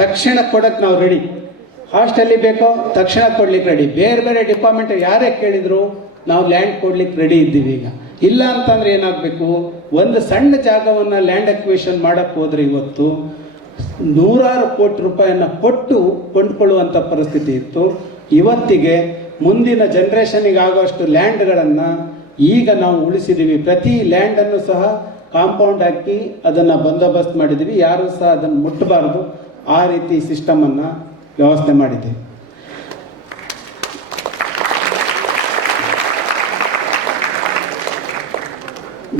ತಕ್ಷಣ ಕೊಡೋಕ್ಕೆ ನಾವು ರೆಡಿ. ಹಾಸ್ಟೆಲ್ಲಿ ಬೇಕೋ ತಕ್ಷಣ ಕೊಡ್ಲಿಕ್ಕೆ ರೆಡಿ. ಬೇರೆ ಬೇರೆ ಡಿಪಾರ್ಟ್ಮೆಂಟ್ ಯಾರೇ ಕೇಳಿದ್ರು ನಾವು ಲ್ಯಾಂಡ್ ಕೊಡ್ಲಿಕ್ಕೆ ರೆಡಿ ಇದ್ದೀವಿ. ಈಗ ಇಲ್ಲ ಅಂತಂದರೆ ಏನಾಗಬೇಕು, ಒಂದು ಸಣ್ಣ ಜಾಗವನ್ನು ಲ್ಯಾಂಡ್ ಅಕ್ವಿಷನ್ ಮಾಡೋಕ್ಕೆ ಹೋದರೆ ಇವತ್ತು ನೂರಾರು ಕೋಟಿ ರೂಪಾಯಿಯನ್ನು ಕೊಟ್ಟು ಕೊಂಡ್ಕೊಳ್ಳುವಂಥ ಪರಿಸ್ಥಿತಿ ಇತ್ತು. ಇವತ್ತಿಗೆ ಮುಂದಿನ ಜನ್ರೇಷನಿಗೆ ಆಗುವಷ್ಟು ಲ್ಯಾಂಡ್ಗಳನ್ನು ಈಗ ನಾವು ಉಳಿಸಿದ್ದೀವಿ. ಪ್ರತಿ ಲ್ಯಾಂಡನ್ನು ಸಹ ಕಾಂಪೌಂಡ್ ಹಾಕಿ ಅದನ್ನು ಬಂದೋಬಸ್ತ್ ಮಾಡಿದ್ದೀವಿ. ಯಾರೂ ಸಹ ಅದನ್ನು ಮುಟ್ಟಬಾರ್ದು, ಆ ರೀತಿ ಸಿಸ್ಟಮನ್ನು ವ್ಯವಸ್ಥೆ ಮಾಡಿದ್ದೀವಿ.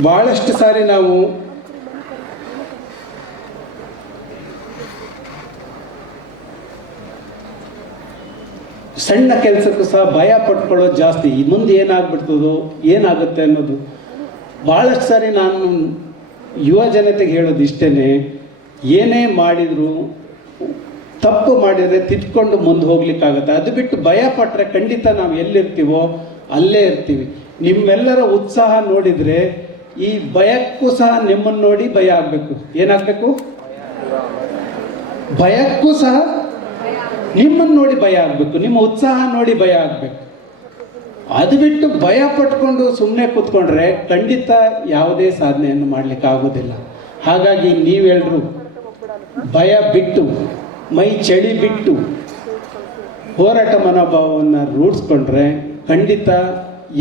ಭಾಳಷ್ಟು ಸಾರಿ ನಾವು ಸಣ್ಣ ಕೆಲಸಕ್ಕೂ ಸಹ ಭಯ ಪಟ್ಕೊಳ್ಳೋದು ಜಾಸ್ತಿ. ಮುಂದೆ ಏನಾಗ್ಬಿಡ್ತದೋ ಏನಾಗುತ್ತೆ ಅನ್ನೋದು. ಭಾಳಷ್ಟು ಸಾರಿ ನಾನು ಯುವ ಜನತೆಗೆ ಹೇಳೋದು ಇಷ್ಟೇ, ಏನೇ ಮಾಡಿದರೂ ತಪ್ಪು ಮಾಡಿದರೆ ತಿದ್ಕೊಂಡು ಮುಂದೆ ಹೋಗ್ಲಿಕ್ಕಾಗತ್ತೆ. ಅದು ಬಿಟ್ಟು ಭಯ ಪಟ್ಟರೆ ಖಂಡಿತ ನಾವು ಎಲ್ಲಿರ್ತೀವೋ ಅಲ್ಲೇ ಇರ್ತೀವಿ. ನಿಮ್ಮೆಲ್ಲರ ಉತ್ಸಾಹ ನೋಡಿದರೆ ಈ ಭಯಕ್ಕೂ ಸಹ ನಿಮ್ಮನ್ನು ನೋಡಿ ಭಯ ಆಗಬೇಕು. ಏನಾಗಬೇಕು? ಭಯಕ್ಕೂ ಸಹ ನಿಮ್ಮನ್ನು ನೋಡಿ ಭಯ ಆಗಬೇಕು, ನಿಮ್ಮ ಉತ್ಸಾಹ ನೋಡಿ ಭಯ ಆಗಬೇಕು. ಅದು ಬಿಟ್ಟು ಭಯ ಪಟ್ಕೊಂಡು ಸುಮ್ಮನೆ ಕೂತ್ಕೊಂಡ್ರೆ ಖಂಡಿತ ಯಾವುದೇ ಸಾಧನೆಯನ್ನು ಮಾಡಲಿಕ್ಕೆ ಆಗೋದಿಲ್ಲ. ಹಾಗಾಗಿ ನೀವೆಲ್ಲರೂ ಭಯ ಬಿಟ್ಟು, ಮೈ ಚಳಿ ಬಿಟ್ಟು ಹೋರಾಟ ಮನೋಭಾವವನ್ನು ರೂಢಿಸ್ಕೊಂಡ್ರೆ ಖಂಡಿತ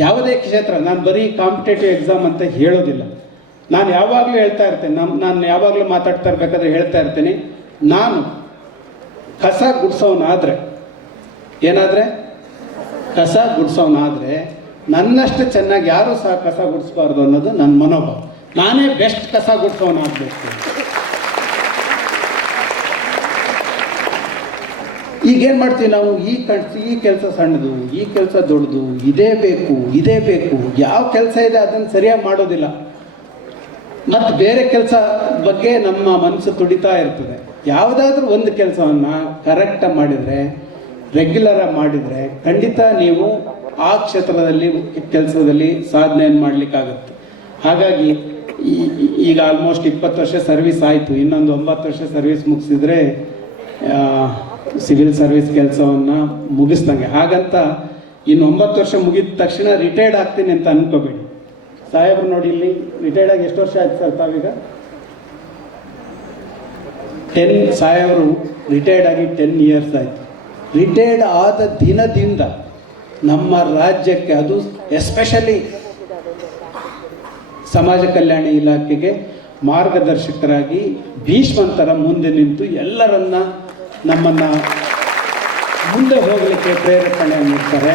ಯಾವುದೇ ಕ್ಷೇತ್ರ, ನಾನು ಬರೀ ಕಾಂಪಿಟೇಟಿವ್ ಎಕ್ಸಾಮ್ ಅಂತ ಹೇಳೋದಿಲ್ಲ. ನಾನು ಯಾವಾಗಲೂ ಹೇಳ್ತಾ ಇರ್ತೇನೆ, ನಾನು ಯಾವಾಗಲೂ ಮಾತಾಡ್ತಾ ಇರ್ಬೇಕಾದ್ರೆ ಹೇಳ್ತಾ ಇರ್ತೀನಿ, ನಾನು ಕಸ ಗುಡಿಸೋನಾದರೆ, ಏನಾದರೆ ಕಸ ಗುಡಿಸೋನಾದರೆ ನನ್ನಷ್ಟು ಚೆನ್ನಾಗಿ ಯಾರೂ ಸಹ ಕಸ ಗುಡಿಸ್ಬಾರ್ದು ಅನ್ನೋದು ನನ್ನ ಮನೋಭಾವ. ನಾನೇ ಬೆಸ್ಟ್ ಕಸ ಗುಡಿಸೋನಾಗಬೇಕು. ಈಗೇನು ಮಾಡ್ತೀವಿ ನಾವು, ಈ ಕೆಲಸ ಸಣ್ಣದು, ಈ ಕೆಲಸ ದೊಡ್ಡದು, ಇದೇ ಬೇಕು ಇದೇ ಬೇಕು, ಯಾವ ಕೆಲಸ ಇದೆ ಅದನ್ನು ಸರಿಯಾಗಿ ಮಾಡೋದಿಲ್ಲ. ಮತ್ತು ಬೇರೆ ಕೆಲಸ ಬಗ್ಗೆ ನಮ್ಮ ಮನಸ್ಸು ತುಡಿತಾ ಇರ್ತದೆ. ಯಾವುದಾದ್ರೂ ಒಂದು ಕೆಲಸವನ್ನು ಕರೆಕ್ಟಾಗಿ ಮಾಡಿದರೆ, ರೆಗ್ಯುಲರಾಗಿ ಮಾಡಿದರೆ ಖಂಡಿತ ನೀವು ಆ ಕ್ಷೇತ್ರದಲ್ಲಿ ಕೆಲಸದಲ್ಲಿ ಸಾಧನೆಯನ್ನು ಮಾಡಲಿಕ್ಕಾಗುತ್ತೆ. ಹಾಗಾಗಿ ಈಗ ಆಲ್ಮೋಸ್ಟ್ 20 ವರ್ಷ ಸರ್ವಿಸ್ ಆಯಿತು. ಇನ್ನೊಂದು 9 ವರ್ಷ ಸರ್ವಿಸ್ ಮುಗಿಸಿದ್ರೆ ಸಿವಿಲ್ ಸರ್ವಿಸ್ ಕೆಲಸವನ್ನು ಮುಗಿಸ್ದಂಗೆ. ಹಾಗಂತ ಇನ್ನು 9 ವರ್ಷ ಮುಗಿದ ತಕ್ಷಣ ರಿಟೈರ್ಡ್ ಆಗ್ತೀನಿ ಅಂತ ಅನ್ಕೋಬೇಡಿ. ಸಾಹೇಬ್ರು ನೋಡಿ, ಇಲ್ಲಿ ರಿಟೈರ್ಡ್ ಆಗಿ ಎಷ್ಟು ವರ್ಷ ಆಯ್ತು ಸರ್ ತಾವೀಗ? 10 ಸಾಹೇಬರು ರಿಟೈರ್ಡ್ ಆಗಿ 10 ಇಯರ್ಸ್ ಆಯಿತು. ರಿಟೈರ್ಡ್ ಆದ ದಿನದಿಂದ ನಮ್ಮ ರಾಜ್ಯಕ್ಕೆ, ಅದು ಎಸ್ಪೆಷಲಿ ಸಮಾಜ ಕಲ್ಯಾಣ ಇಲಾಖೆಗೆ ಮಾರ್ಗದರ್ಶಕರಾಗಿ ಭೀಷ್ಮಂತರ ಮುಂದೆ ನಿಂತು ಎಲ್ಲರನ್ನ ನಮ್ಮನ್ನು ಮುಂದೆ ಹೋಗಲಿಕ್ಕೆ ಪ್ರೇರೇಪಣೆ ನೀಡ್ತಾರೆ.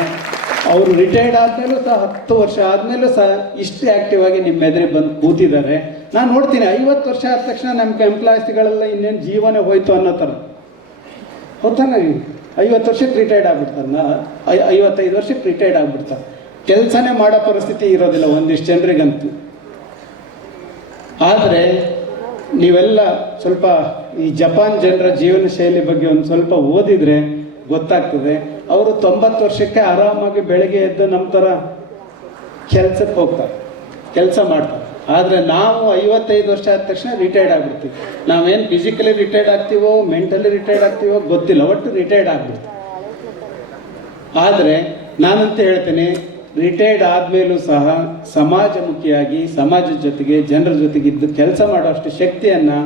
ಅವರು ರಿಟೈರ್ಡ್ ಆದಮೇಲೂ ಸಹ 10 ವರ್ಷ ಆದಮೇಲೂ ಸಹ ಇಷ್ಟು ಆ್ಯಕ್ಟಿವ್ ಆಗಿ ನಿಮ್ಮ ಎದುರಿಗೆ ಬಂದು ಕೂತಿದ್ದಾರೆ. ನಾನು ನೋಡ್ತೀನಿ 50 ವರ್ಷ ಆದ ತಕ್ಷಣ ನಮ್ಮ ಎಂಪ್ಲಾಯೀಸ್ಗಳೆಲ್ಲ ಇನ್ನೇನು ಜೀವನ ಹೋಯ್ತು ಅನ್ನೋ ಥರ ಹೋಗ್ತಾನೆ. 50 ವರ್ಷಕ್ಕೆ ರಿಟೈರ್ಡ್ ಆಗಿಬಿಡ್ತಾರೆ, 55 ವರ್ಷಕ್ಕೆ ರಿಟೈರ್ಡ್ ಆಗಿಬಿಡ್ತಾರೆ. ಕೆಲಸನೇ ಮಾಡೋ ಪರಿಸ್ಥಿತಿ ಇರೋದಿಲ್ಲ ಒಂದಿಷ್ಟು ಜನರಿಗಂತೂ. ಆದರೆ ನೀವೆಲ್ಲ ಸ್ವಲ್ಪ ಈ ಜಪಾನ್ ಜನರ ಜೀವನ ಶೈಲಿ ಬಗ್ಗೆ ಒಂದು ಸ್ವಲ್ಪ ಓದಿದರೆ ಗೊತ್ತಾಗ್ತದೆ. ಅವರು 90 ವರ್ಷಕ್ಕೆ ಆರಾಮಾಗಿ ಬೆಳಗ್ಗೆ ಎದ್ದು ನಮ್ಮ ಥರ ಕೆಲಸಕ್ಕೆ ಹೋಗ್ತಾರೆ, ಕೆಲಸ ಮಾಡ್ತಾರೆ. ಆದರೆ ನಾವು 55 ವರ್ಷ ಆದ ತಕ್ಷಣ ರಿಟೈರ್ಡ್ ಆಗ್ಬಿಡ್ತೀವಿ. ನಾವೇನು ಫಿಸಿಕಲಿ ರಿಟೈರ್ಡ್ ಆಗ್ತೀವೋ ಮೆಂಟಲಿ ರಿಟೈರ್ಡ್ ಆಗ್ತೀವೋ ಗೊತ್ತಿಲ್ಲ, ಒಟ್ಟು ರಿಟೈರ್ಡ್ ಆಗ್ಬಿಡ್ತೀವಿ. ಆದರೆ ನಾನಂತ ಹೇಳ್ತೇನೆ, ರಿಟೈರ್ಡ್ ಆದಮೇಲೂ ಸಹ ಸಮಾಜಮುಖಿಯಾಗಿ ಸಮಾಜದ ಜೊತೆಗೆ ಜನರ ಜೊತೆಗಿದ್ದು ಕೆಲಸ ಮಾಡುವಷ್ಟು ಶಕ್ತಿಯನ್ನು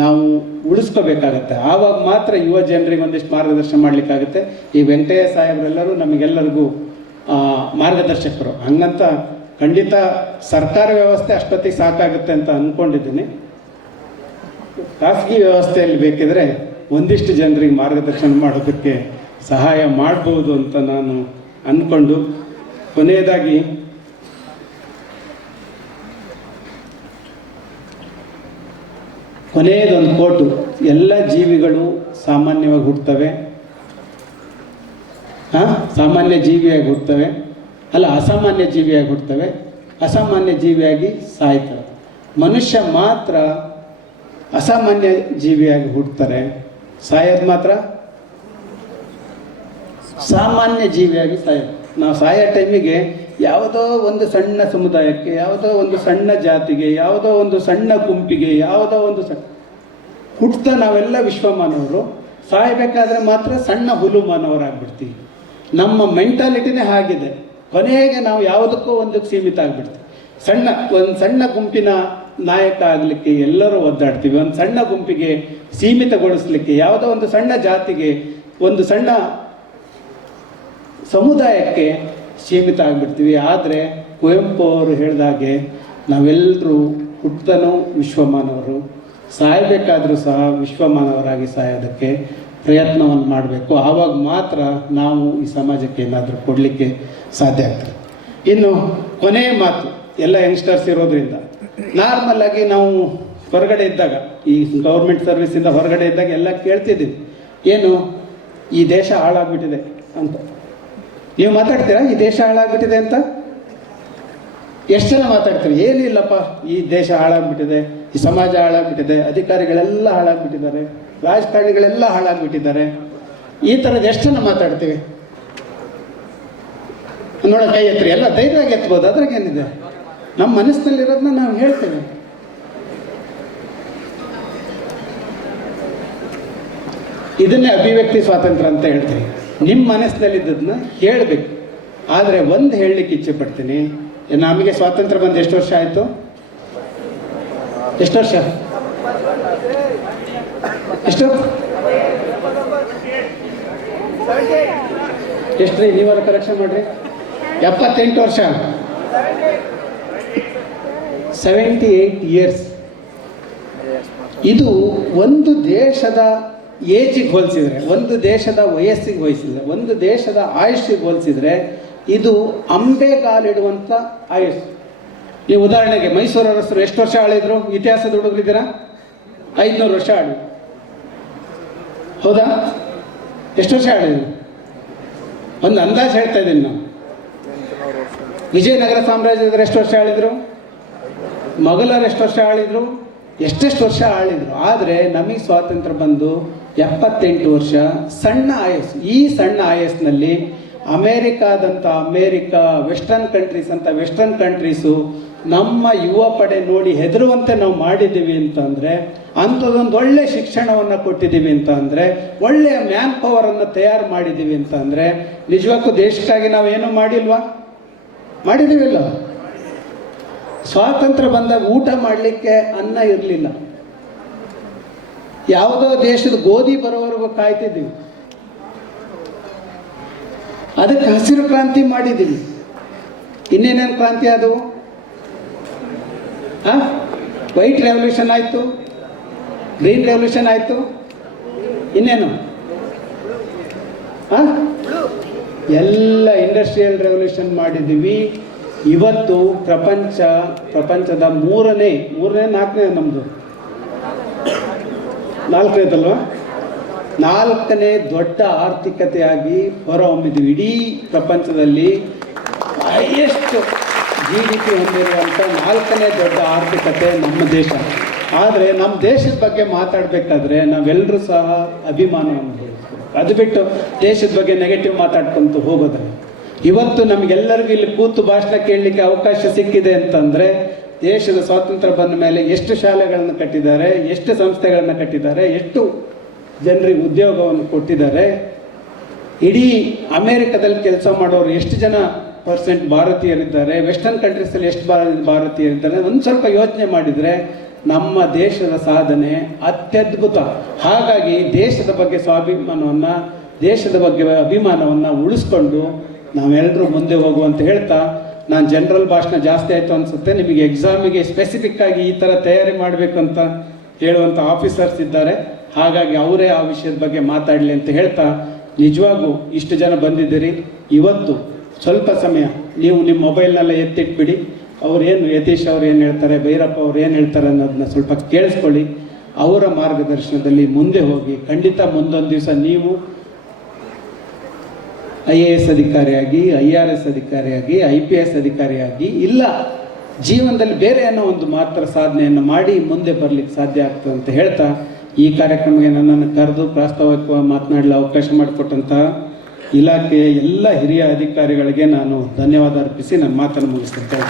ನಾವು ಉಳಿಸ್ಕೋಬೇಕಾಗತ್ತೆ. ಆವಾಗ ಮಾತ್ರ ಯುವ ಜನರಿಗೆ ಒಂದಿಷ್ಟು ಮಾರ್ಗದರ್ಶನ ಮಾಡಲಿಕ್ಕಾಗುತ್ತೆ. ಈ ವೆಂಕಟಯ್ಯ ಸಾಹೇಬರೆಲ್ಲರೂ ನಮಗೆಲ್ಲರಿಗೂ ಮಾರ್ಗದರ್ಶಕರು. ಹಂಗಂತ ಖಂಡಿತ ಸರ್ಕಾರ ವ್ಯವಸ್ಥೆ ಅಷ್ಟೊತ್ತಿಗೆ ಸಾಕಾಗುತ್ತೆ ಅಂತ ಅಂದ್ಕೊಂಡಿದ್ದೀನಿ. ಖಾಸಗಿ ವ್ಯವಸ್ಥೆಯಲ್ಲಿ ಬೇಕಿದ್ರೆ ಒಂದಿಷ್ಟು ಜನರಿಗೆ ಮಾರ್ಗದರ್ಶನ ಮಾಡೋದಕ್ಕೆ ಸಹಾಯ ಮಾಡ್ಬೋದು ಅಂತ ನಾನು ಅಂದ್ಕೊಂಡು, ಕೊನೆಯದಾಗಿ ಕೊನೆಯದೊಂದು ಕೋಟು, ಎಲ್ಲ ಜೀವಿಗಳು ಸಾಮಾನ್ಯವಾಗಿ ಹುಟ್ಟುತ್ತವೆ, ಸಾಮಾನ್ಯ ಜೀವಿಯಾಗಿ ಹುಟ್ಟುತ್ತವೆ, ಅಲ್ಲ ಅಸಾಮಾನ್ಯ ಜೀವಿಯಾಗಿ ಹುಟ್ಟುತ್ತವೆ, ಅಸಾಮಾನ್ಯ ಜೀವಿಯಾಗಿ ಸಾಯ್ತವೆ. ಮನುಷ್ಯ ಮಾತ್ರ ಅಸಾಮಾನ್ಯ ಜೀವಿಯಾಗಿ ಹುಟ್ಟುತ್ತಾರೆ, ಸಾಯೋದು ಮಾತ್ರ ಸಾಮಾನ್ಯ ಜೀವಿಯಾಗಿ ಸಾಯೋದು. ನಾವು ಸಾಯೋ ಟೈಮಿಗೆ ಯಾವುದೋ ಒಂದು ಸಣ್ಣ ಸಮುದಾಯಕ್ಕೆ, ಯಾವುದೋ ಒಂದು ಸಣ್ಣ ಜಾತಿಗೆ, ಯಾವುದೋ ಒಂದು ಸಣ್ಣ ಗುಂಪಿಗೆ, ಯಾವುದೋ ಒಂದು ಹುಟ್ಟುತ್ತಾ ನಾವೆಲ್ಲ ವಿಶ್ವಮಾನವರು, ಸಾಯಬೇಕಾದ್ರೆ ಮಾತ್ರ ಸಣ್ಣ ಹುಲು ಮಾನವರಾಗ್ಬಿಡ್ತೀವಿ. ನಮ್ಮ ಮೆಂಟಾಲಿಟಿನೇ ಆಗಿದೆ. ಕೊನೆಗೆ ನಾವು ಯಾವುದಕ್ಕೂ ಒಂದಕ್ಕೆ ಸೀಮಿತ ಆಗಿಬಿಡ್ತೀವಿ. ಒಂದು ಸಣ್ಣ ಗುಂಪಿನ ನಾಯಕ ಆಗಲಿಕ್ಕೆ ಎಲ್ಲರೂ ಒದ್ದಾಡ್ತೀವಿ. ಒಂದು ಸಣ್ಣ ಗುಂಪಿಗೆ ಸೀಮಿತಗೊಳಿಸ್ಲಿಕ್ಕೆ, ಯಾವುದೋ ಒಂದು ಸಣ್ಣ ಜಾತಿಗೆ, ಒಂದು ಸಣ್ಣ ಸಮುದಾಯಕ್ಕೆ ಸೀಮಿತ ಆಗಿಬಿಡ್ತೀವಿ. ಆದರೆ ಕುವೆಂಪು ಅವರು ಹೇಳಿದಾಗೆ ನಾವೆಲ್ಲರೂ ಹುಟ್ಟನೂ ವಿಶ್ವಮಾನವರು, ಸಾಯಬೇಕಾದರೂ ಸಹ ವಿಶ್ವಮಾನವರಾಗಿ ಸಾಯೋದಕ್ಕೆ ಪ್ರಯತ್ನವನ್ನು ಮಾಡಬೇಕು. ಆವಾಗ ಮಾತ್ರ ನಾವು ಈ ಸಮಾಜಕ್ಕೆ ಏನಾದರೂ ಕೊಡಲಿಕ್ಕೆ ಸಾಧ್ಯ ಆಗ್ತದೆ. ಇನ್ನು ಕೊನೆಯ ಮಾತು, ಎಲ್ಲ ಯಂಗ್ಸ್ಟರ್ಸ್ ಇರೋದ್ರಿಂದ ನಾರ್ಮಲ್ ಆಗಿ ನಾವು ಹೊರಗಡೆ ಇದ್ದಾಗ, ಈ ಗೌರ್ಮೆಂಟ್ ಸರ್ವಿಸಿಂದ ಹೊರಗಡೆ ಇದ್ದಾಗ ಎಲ್ಲ ಕೇಳ್ತಿದ್ದೀವಿ, ಏನು ಈ ದೇಶ ಹಾಳಾಗ್ಬಿಟ್ಟಿದೆ ಅಂತ. ನೀವು ಮಾತಾಡ್ತೀರಾ ಈ ದೇಶ ಹಾಳಾಗ್ಬಿಟ್ಟಿದೆ ಅಂತ? ಎಷ್ಟು ಜನ ಮಾತಾಡ್ತೀರಿ? ಏನಿಲ್ಲಪ್ಪ, ಈ ದೇಶ ಹಾಳಾಗ್ಬಿಟ್ಟಿದೆ, ಈ ಸಮಾಜ ಹಾಳಾಗ್ಬಿಟ್ಟಿದೆ, ಅಧಿಕಾರಿಗಳೆಲ್ಲ ಹಾಳಾಗ್ಬಿಟ್ಟಿದ್ದಾರೆ, ರಾಜಕಾರಣಿಗಳೆಲ್ಲ ಹಾಳಾಗ್ಬಿಟ್ಟಿದ್ದಾರೆ, ಈ ಥರದ್ದು ಎಷ್ಟು ಜನ ಮಾತಾಡ್ತೀವಿ? ನೋಡ, ಕೈ ಎತ್ತರಿ, ಎಲ್ಲ ಧೈರ್ಯವಾಗಿ ಎತ್ಬೋದು, ಅದ್ರಾಗೇನಿದೆ. ನಮ್ಮ ಮನಸ್ಸಿನಲ್ಲಿರೋದನ್ನ ನಾವು ಹೇಳ್ತೇವೆ. ಇದನ್ನೇ ಅಭಿವ್ಯಕ್ತಿ ಸ್ವಾತಂತ್ರ್ಯ ಅಂತ ಹೇಳ್ತೀವಿ. ನಿಮ್ಮ ಮನಸ್ಸಿನಲ್ಲಿದ್ದದನ್ನ ಹೇಳಬೇಕು. ಆದರೆ ಒಂದು ಹೇಳಲಿಕ್ಕೆ ಇಚ್ಛೆ ಪಡ್ತೀನಿ, ನಮಗೆ ಸ್ವಾತಂತ್ರ್ಯ ಬಂದು ಎಷ್ಟು ವರ್ಷ ಆಯಿತು? ಎಷ್ಟು ವರ್ಷ? ಎಷ್ಟು ಎಷ್ಟ್ರಿ? ನೀವರ ಕರೆಕ್ಷನ್ ಮಾಡ್ರಿ. 78 ವರ್ಷ, 78 ಇಯರ್ಸ್. ಇದು ಒಂದು ದೇಶದ ಏಜಿಗೆ ಹೋಲಿಸಿದರೆ, ಒಂದು ದೇಶದ ವಯಸ್ಸಿಗೆ ಹೋಲಿಸಿದರೆ, ಒಂದು ದೇಶದ ಆಯುಷ್ಗೆ ಹೋಲಿಸಿದರೆ ಇದು ಅಂಬೆಗಾಲಿಡುವಂಥ ಆಯುಷ್. ನೀವು ಉದಾಹರಣೆಗೆ ಮೈಸೂರು ಅರಸರು ಎಷ್ಟು ವರ್ಷ ಆಳಿದ್ರು? ಇತಿಹಾಸದ ಹುಡುಗರಿದ್ದೀರಾ? 500 ವರ್ಷ ಆಳಿ. ಹೌದಾ? ಎಷ್ಟು ವರ್ಷ ಆಳಿದ್ರು? ಒಂದು ಅಂದಾಜು ಹೇಳ್ತಾ ಇದ್ದೀನಿ ನಾನು. ವಿಜಯನಗರ ಸಾಮ್ರಾಜ್ಯದವರು ಎಷ್ಟು ವರ್ಷ ಆಳಿದ್ರು? ಮೊಘಲರು ಎಷ್ಟು ವರ್ಷ ಆಳಿದ್ರು? ಎಷ್ಟೆಷ್ಟು ವರ್ಷ ಆಳಿದ್ರು. ಆದರೆ ನಮಗೆ ಸ್ವಾತಂತ್ರ್ಯ ಬಂದು 78 ವರ್ಷ. ಸಣ್ಣ ಆಯಸ್ಸು. ಈ ಸಣ್ಣ ಆಯಸ್ಸಿನಲ್ಲಿ ಅಮೇರಿಕಾದಂಥ ಅಮೇರಿಕಾ, ವೆಸ್ಟರ್ನ್ ಕಂಟ್ರೀಸ್ ಅಂತ ವೆಸ್ಟರ್ನ್ ಕಂಟ್ರೀಸು ನಮ್ಮ ಯುವ ಪಡೆ ನೋಡಿ ಹೆದರುವಂತೆ ನಾವು ಮಾಡಿದ್ದೀವಿ ಅಂತಂದರೆ, ಅಂಥದ್ದೊಂದು ಒಳ್ಳೆ ಶಿಕ್ಷಣವನ್ನು ಕೊಟ್ಟಿದ್ದೀವಿ ಅಂತ ಅಂದರೆ, ಒಳ್ಳೆಯ ಮ್ಯಾನ್ ಪವರನ್ನು ತಯಾರು ಮಾಡಿದ್ದೀವಿ ಅಂತ ಅಂದರೆ, ನಿಜವಾಗೂ ದೇಶಕ್ಕಾಗಿ ನಾವೇನೂ ಮಾಡಿಲ್ವಾ? ಮಾಡಿದ್ದೀವಿಲ್ಲ. ಸ್ವಾತಂತ್ರ್ಯ ಬಂದಾಗ ಊಟ ಮಾಡಲಿಕ್ಕೆ ಅನ್ನ ಇರಲಿಲ್ಲ. ಯಾವುದೋ ದೇಶದ ಗೋಧಿ ಬರೋವರೆಗೂ ಕಾಯ್ತಿದ್ದೀವಿ. ಅದಕ್ಕೆ ಹಸಿರು ಕ್ರಾಂತಿ ಮಾಡಿದ್ದೀವಿ. ಇನ್ನೇನೇನು ಕ್ರಾಂತಿ ಆದವು? ವೈಟ್ ರೆವಲ್ಯೂಷನ್ ಆಯಿತು, ಗ್ರೀನ್ ರೆವಲ್ಯೂಷನ್ ಆಯಿತು, ಇನ್ನೇನು ಎಲ್ಲ ಇಂಡಸ್ಟ್ರಿಯಲ್ ರೆವಲ್ಯೂಷನ್ ಮಾಡಿದ್ದೀವಿ. ಇವತ್ತು ಪ್ರಪಂಚದ ಮೂರನೇ ನಾಲ್ಕನೇ, ನಮ್ಮದು ನಾಲ್ಕನೇದಲ್ವಾ, 4ನೇ ದೊಡ್ಡ ಆರ್ಥಿಕತೆಯಾಗಿ ಹೊರಹೊಮ್ಮಿದ್ದೀವಿ. ಇಡೀ ಪ್ರಪಂಚದಲ್ಲಿ ಹೈಯೆಸ್ಟ್ GDP ಹೊಂದಿರುವಂಥ 4ನೇ ದೊಡ್ಡ ಆರ್ಥಿಕತೆ ನಮ್ಮ ದೇಶ. ಆದರೆ ನಮ್ಮ ದೇಶದ ಬಗ್ಗೆ ಮಾತಾಡಬೇಕಾದ್ರೆ ನಾವೆಲ್ಲರೂ ಸಹ ಅಭಿಮಾನವನ್ನು ಬೆಳೆಸ್ಬೇಕು. ಅದು ಬಿಟ್ಟು ದೇಶದ ಬಗ್ಗೆ ನೆಗೆಟಿವ್ ಮಾತಾಡ್ಕೊಂತ ಹೋಗೋದಲ್ಲ. ಇವತ್ತು ನಮಗೆಲ್ಲರಿಗೂ ಇಲ್ಲಿ ಕೂತು ಭಾಷಣ ಕೇಳಲಿಕ್ಕೆ ಅವಕಾಶ ಸಿಕ್ಕಿದೆ ಅಂತಂದರೆ ದೇಶದ ಸ್ವಾತಂತ್ರ್ಯ ಬಂದ ಮೇಲೆ ಎಷ್ಟು ಶಾಲೆಗಳನ್ನು ಕಟ್ಟಿದ್ದಾರೆ, ಎಷ್ಟು ಸಂಸ್ಥೆಗಳನ್ನು ಕಟ್ಟಿದ್ದಾರೆ, ಎಷ್ಟು ಜನರಿಗೆ ಉದ್ಯೋಗವನ್ನು ಕೊಟ್ಟಿದ್ದಾರೆ. ಇಡೀ ಅಮೇರಿಕಾದಲ್ಲಿ ಕೆಲಸ ಮಾಡೋರು ಎಷ್ಟು ಜನ ಪರ್ಸೆಂಟ್ ಭಾರತೀಯರಿದ್ದಾರೆ, ವೆಸ್ಟರ್ನ್ ಕಂಟ್ರೀಸಲ್ಲಿ ಎಷ್ಟು ಭಾರತೀಯರಿದ್ದಾರೆ, ಒಂದು ಸ್ವಲ್ಪ ಯೋಚನೆ ಮಾಡಿದರೆ ನಮ್ಮ ದೇಶದ ಸಾಧನೆ ಅತ್ಯದ್ಭುತ. ಹಾಗಾಗಿ ದೇಶದ ಬಗ್ಗೆ ಸ್ವಾಭಿಮಾನವನ್ನು, ದೇಶದ ಬಗ್ಗೆ ಅಭಿಮಾನವನ್ನು ಉಳಿಸ್ಕೊಂಡು ನಾವೆಲ್ಲರೂ ಮುಂದೆ ಹೋಗುವಂತ ಹೇಳ್ತಾ, ನಾನು ಜನರಲ್ ಭಾಷಣ ಜಾಸ್ತಿ ಆಯಿತು ಅನಿಸುತ್ತೆ. ನಿಮಗೆ ಎಕ್ಸಾಮಿಗೆ ಸ್ಪೆಸಿಫಿಕ್ ಆಗಿ ಈ ಥರ ತಯಾರಿ ಮಾಡಬೇಕು ಅಂತ ಹೇಳುವಂಥ ಆಫೀಸರ್ಸ್ ಇದ್ದಾರೆ, ಹಾಗಾಗಿ ಅವರೇ ಆ ವಿಷಯದ ಬಗ್ಗೆ ಮಾತಾಡಲಿ ಅಂತ ಹೇಳ್ತಾ, ನಿಜವಾಗೂ ಇಷ್ಟು ಜನ ಬಂದಿದ್ದೀರಿ. ಇವತ್ತು ಸ್ವಲ್ಪ ಸಮಯ ನೀವು ನಿಮ್ಮ ಮೊಬೈಲ್ನೆಲ್ಲ ಎತ್ತಿಟ್ಬಿಡಿ. ಅವ್ರೇನು ಯತೀಶ್ ಅವ್ರು ಏನು ಹೇಳ್ತಾರೆ, ಭೈರಪ್ಪ ಅವ್ರು ಏನು ಹೇಳ್ತಾರೆ ಅನ್ನೋದನ್ನ ಸ್ವಲ್ಪ ಕೇಳಿಸ್ಕೊಳ್ಳಿ. ಅವರ ಮಾರ್ಗದರ್ಶನದಲ್ಲಿ ಮುಂದೆ ಹೋಗಿ ಖಂಡಿತ ಮುಂದೊಂದು ದಿವಸ ನೀವು IAS ಅಧಿಕಾರಿಯಾಗಿ, IRS ಅಧಿಕಾರಿಯಾಗಿ, IPS ಅಧಿಕಾರಿಯಾಗಿ, ಇಲ್ಲ ಜೀವನದಲ್ಲಿ ಬೇರೆ ಅನ್ನೋ ಒಂದು ಮಾತ್ರ ಸಾಧನೆಯನ್ನು ಮಾಡಿ ಮುಂದೆ ಬರಲಿಕ್ಕೆ ಸಾಧ್ಯ ಆಗ್ತದೆ ಅಂತ ಹೇಳ್ತಾ, ಈ ಕಾರ್ಯಕ್ರಮಕ್ಕೆ ನನ್ನನ್ನು ಕರೆದು ಪ್ರಾಸ್ತಾವಿಕವಾಗಿ ಮಾತನಾಡಲು ಅವಕಾಶ ಮಾಡಿಕೊಟ್ಟಂಥ ಇಲಾಖೆಯ ಎಲ್ಲ ಹಿರಿಯ ಅಧಿಕಾರಿಗಳಿಗೆ ನಾನು ಧನ್ಯವಾದ ಅರ್ಪಿಸಿ ನನ್ನ ಮಾತನ್ನು ಮುಗಿಸ್ತೇನೆ.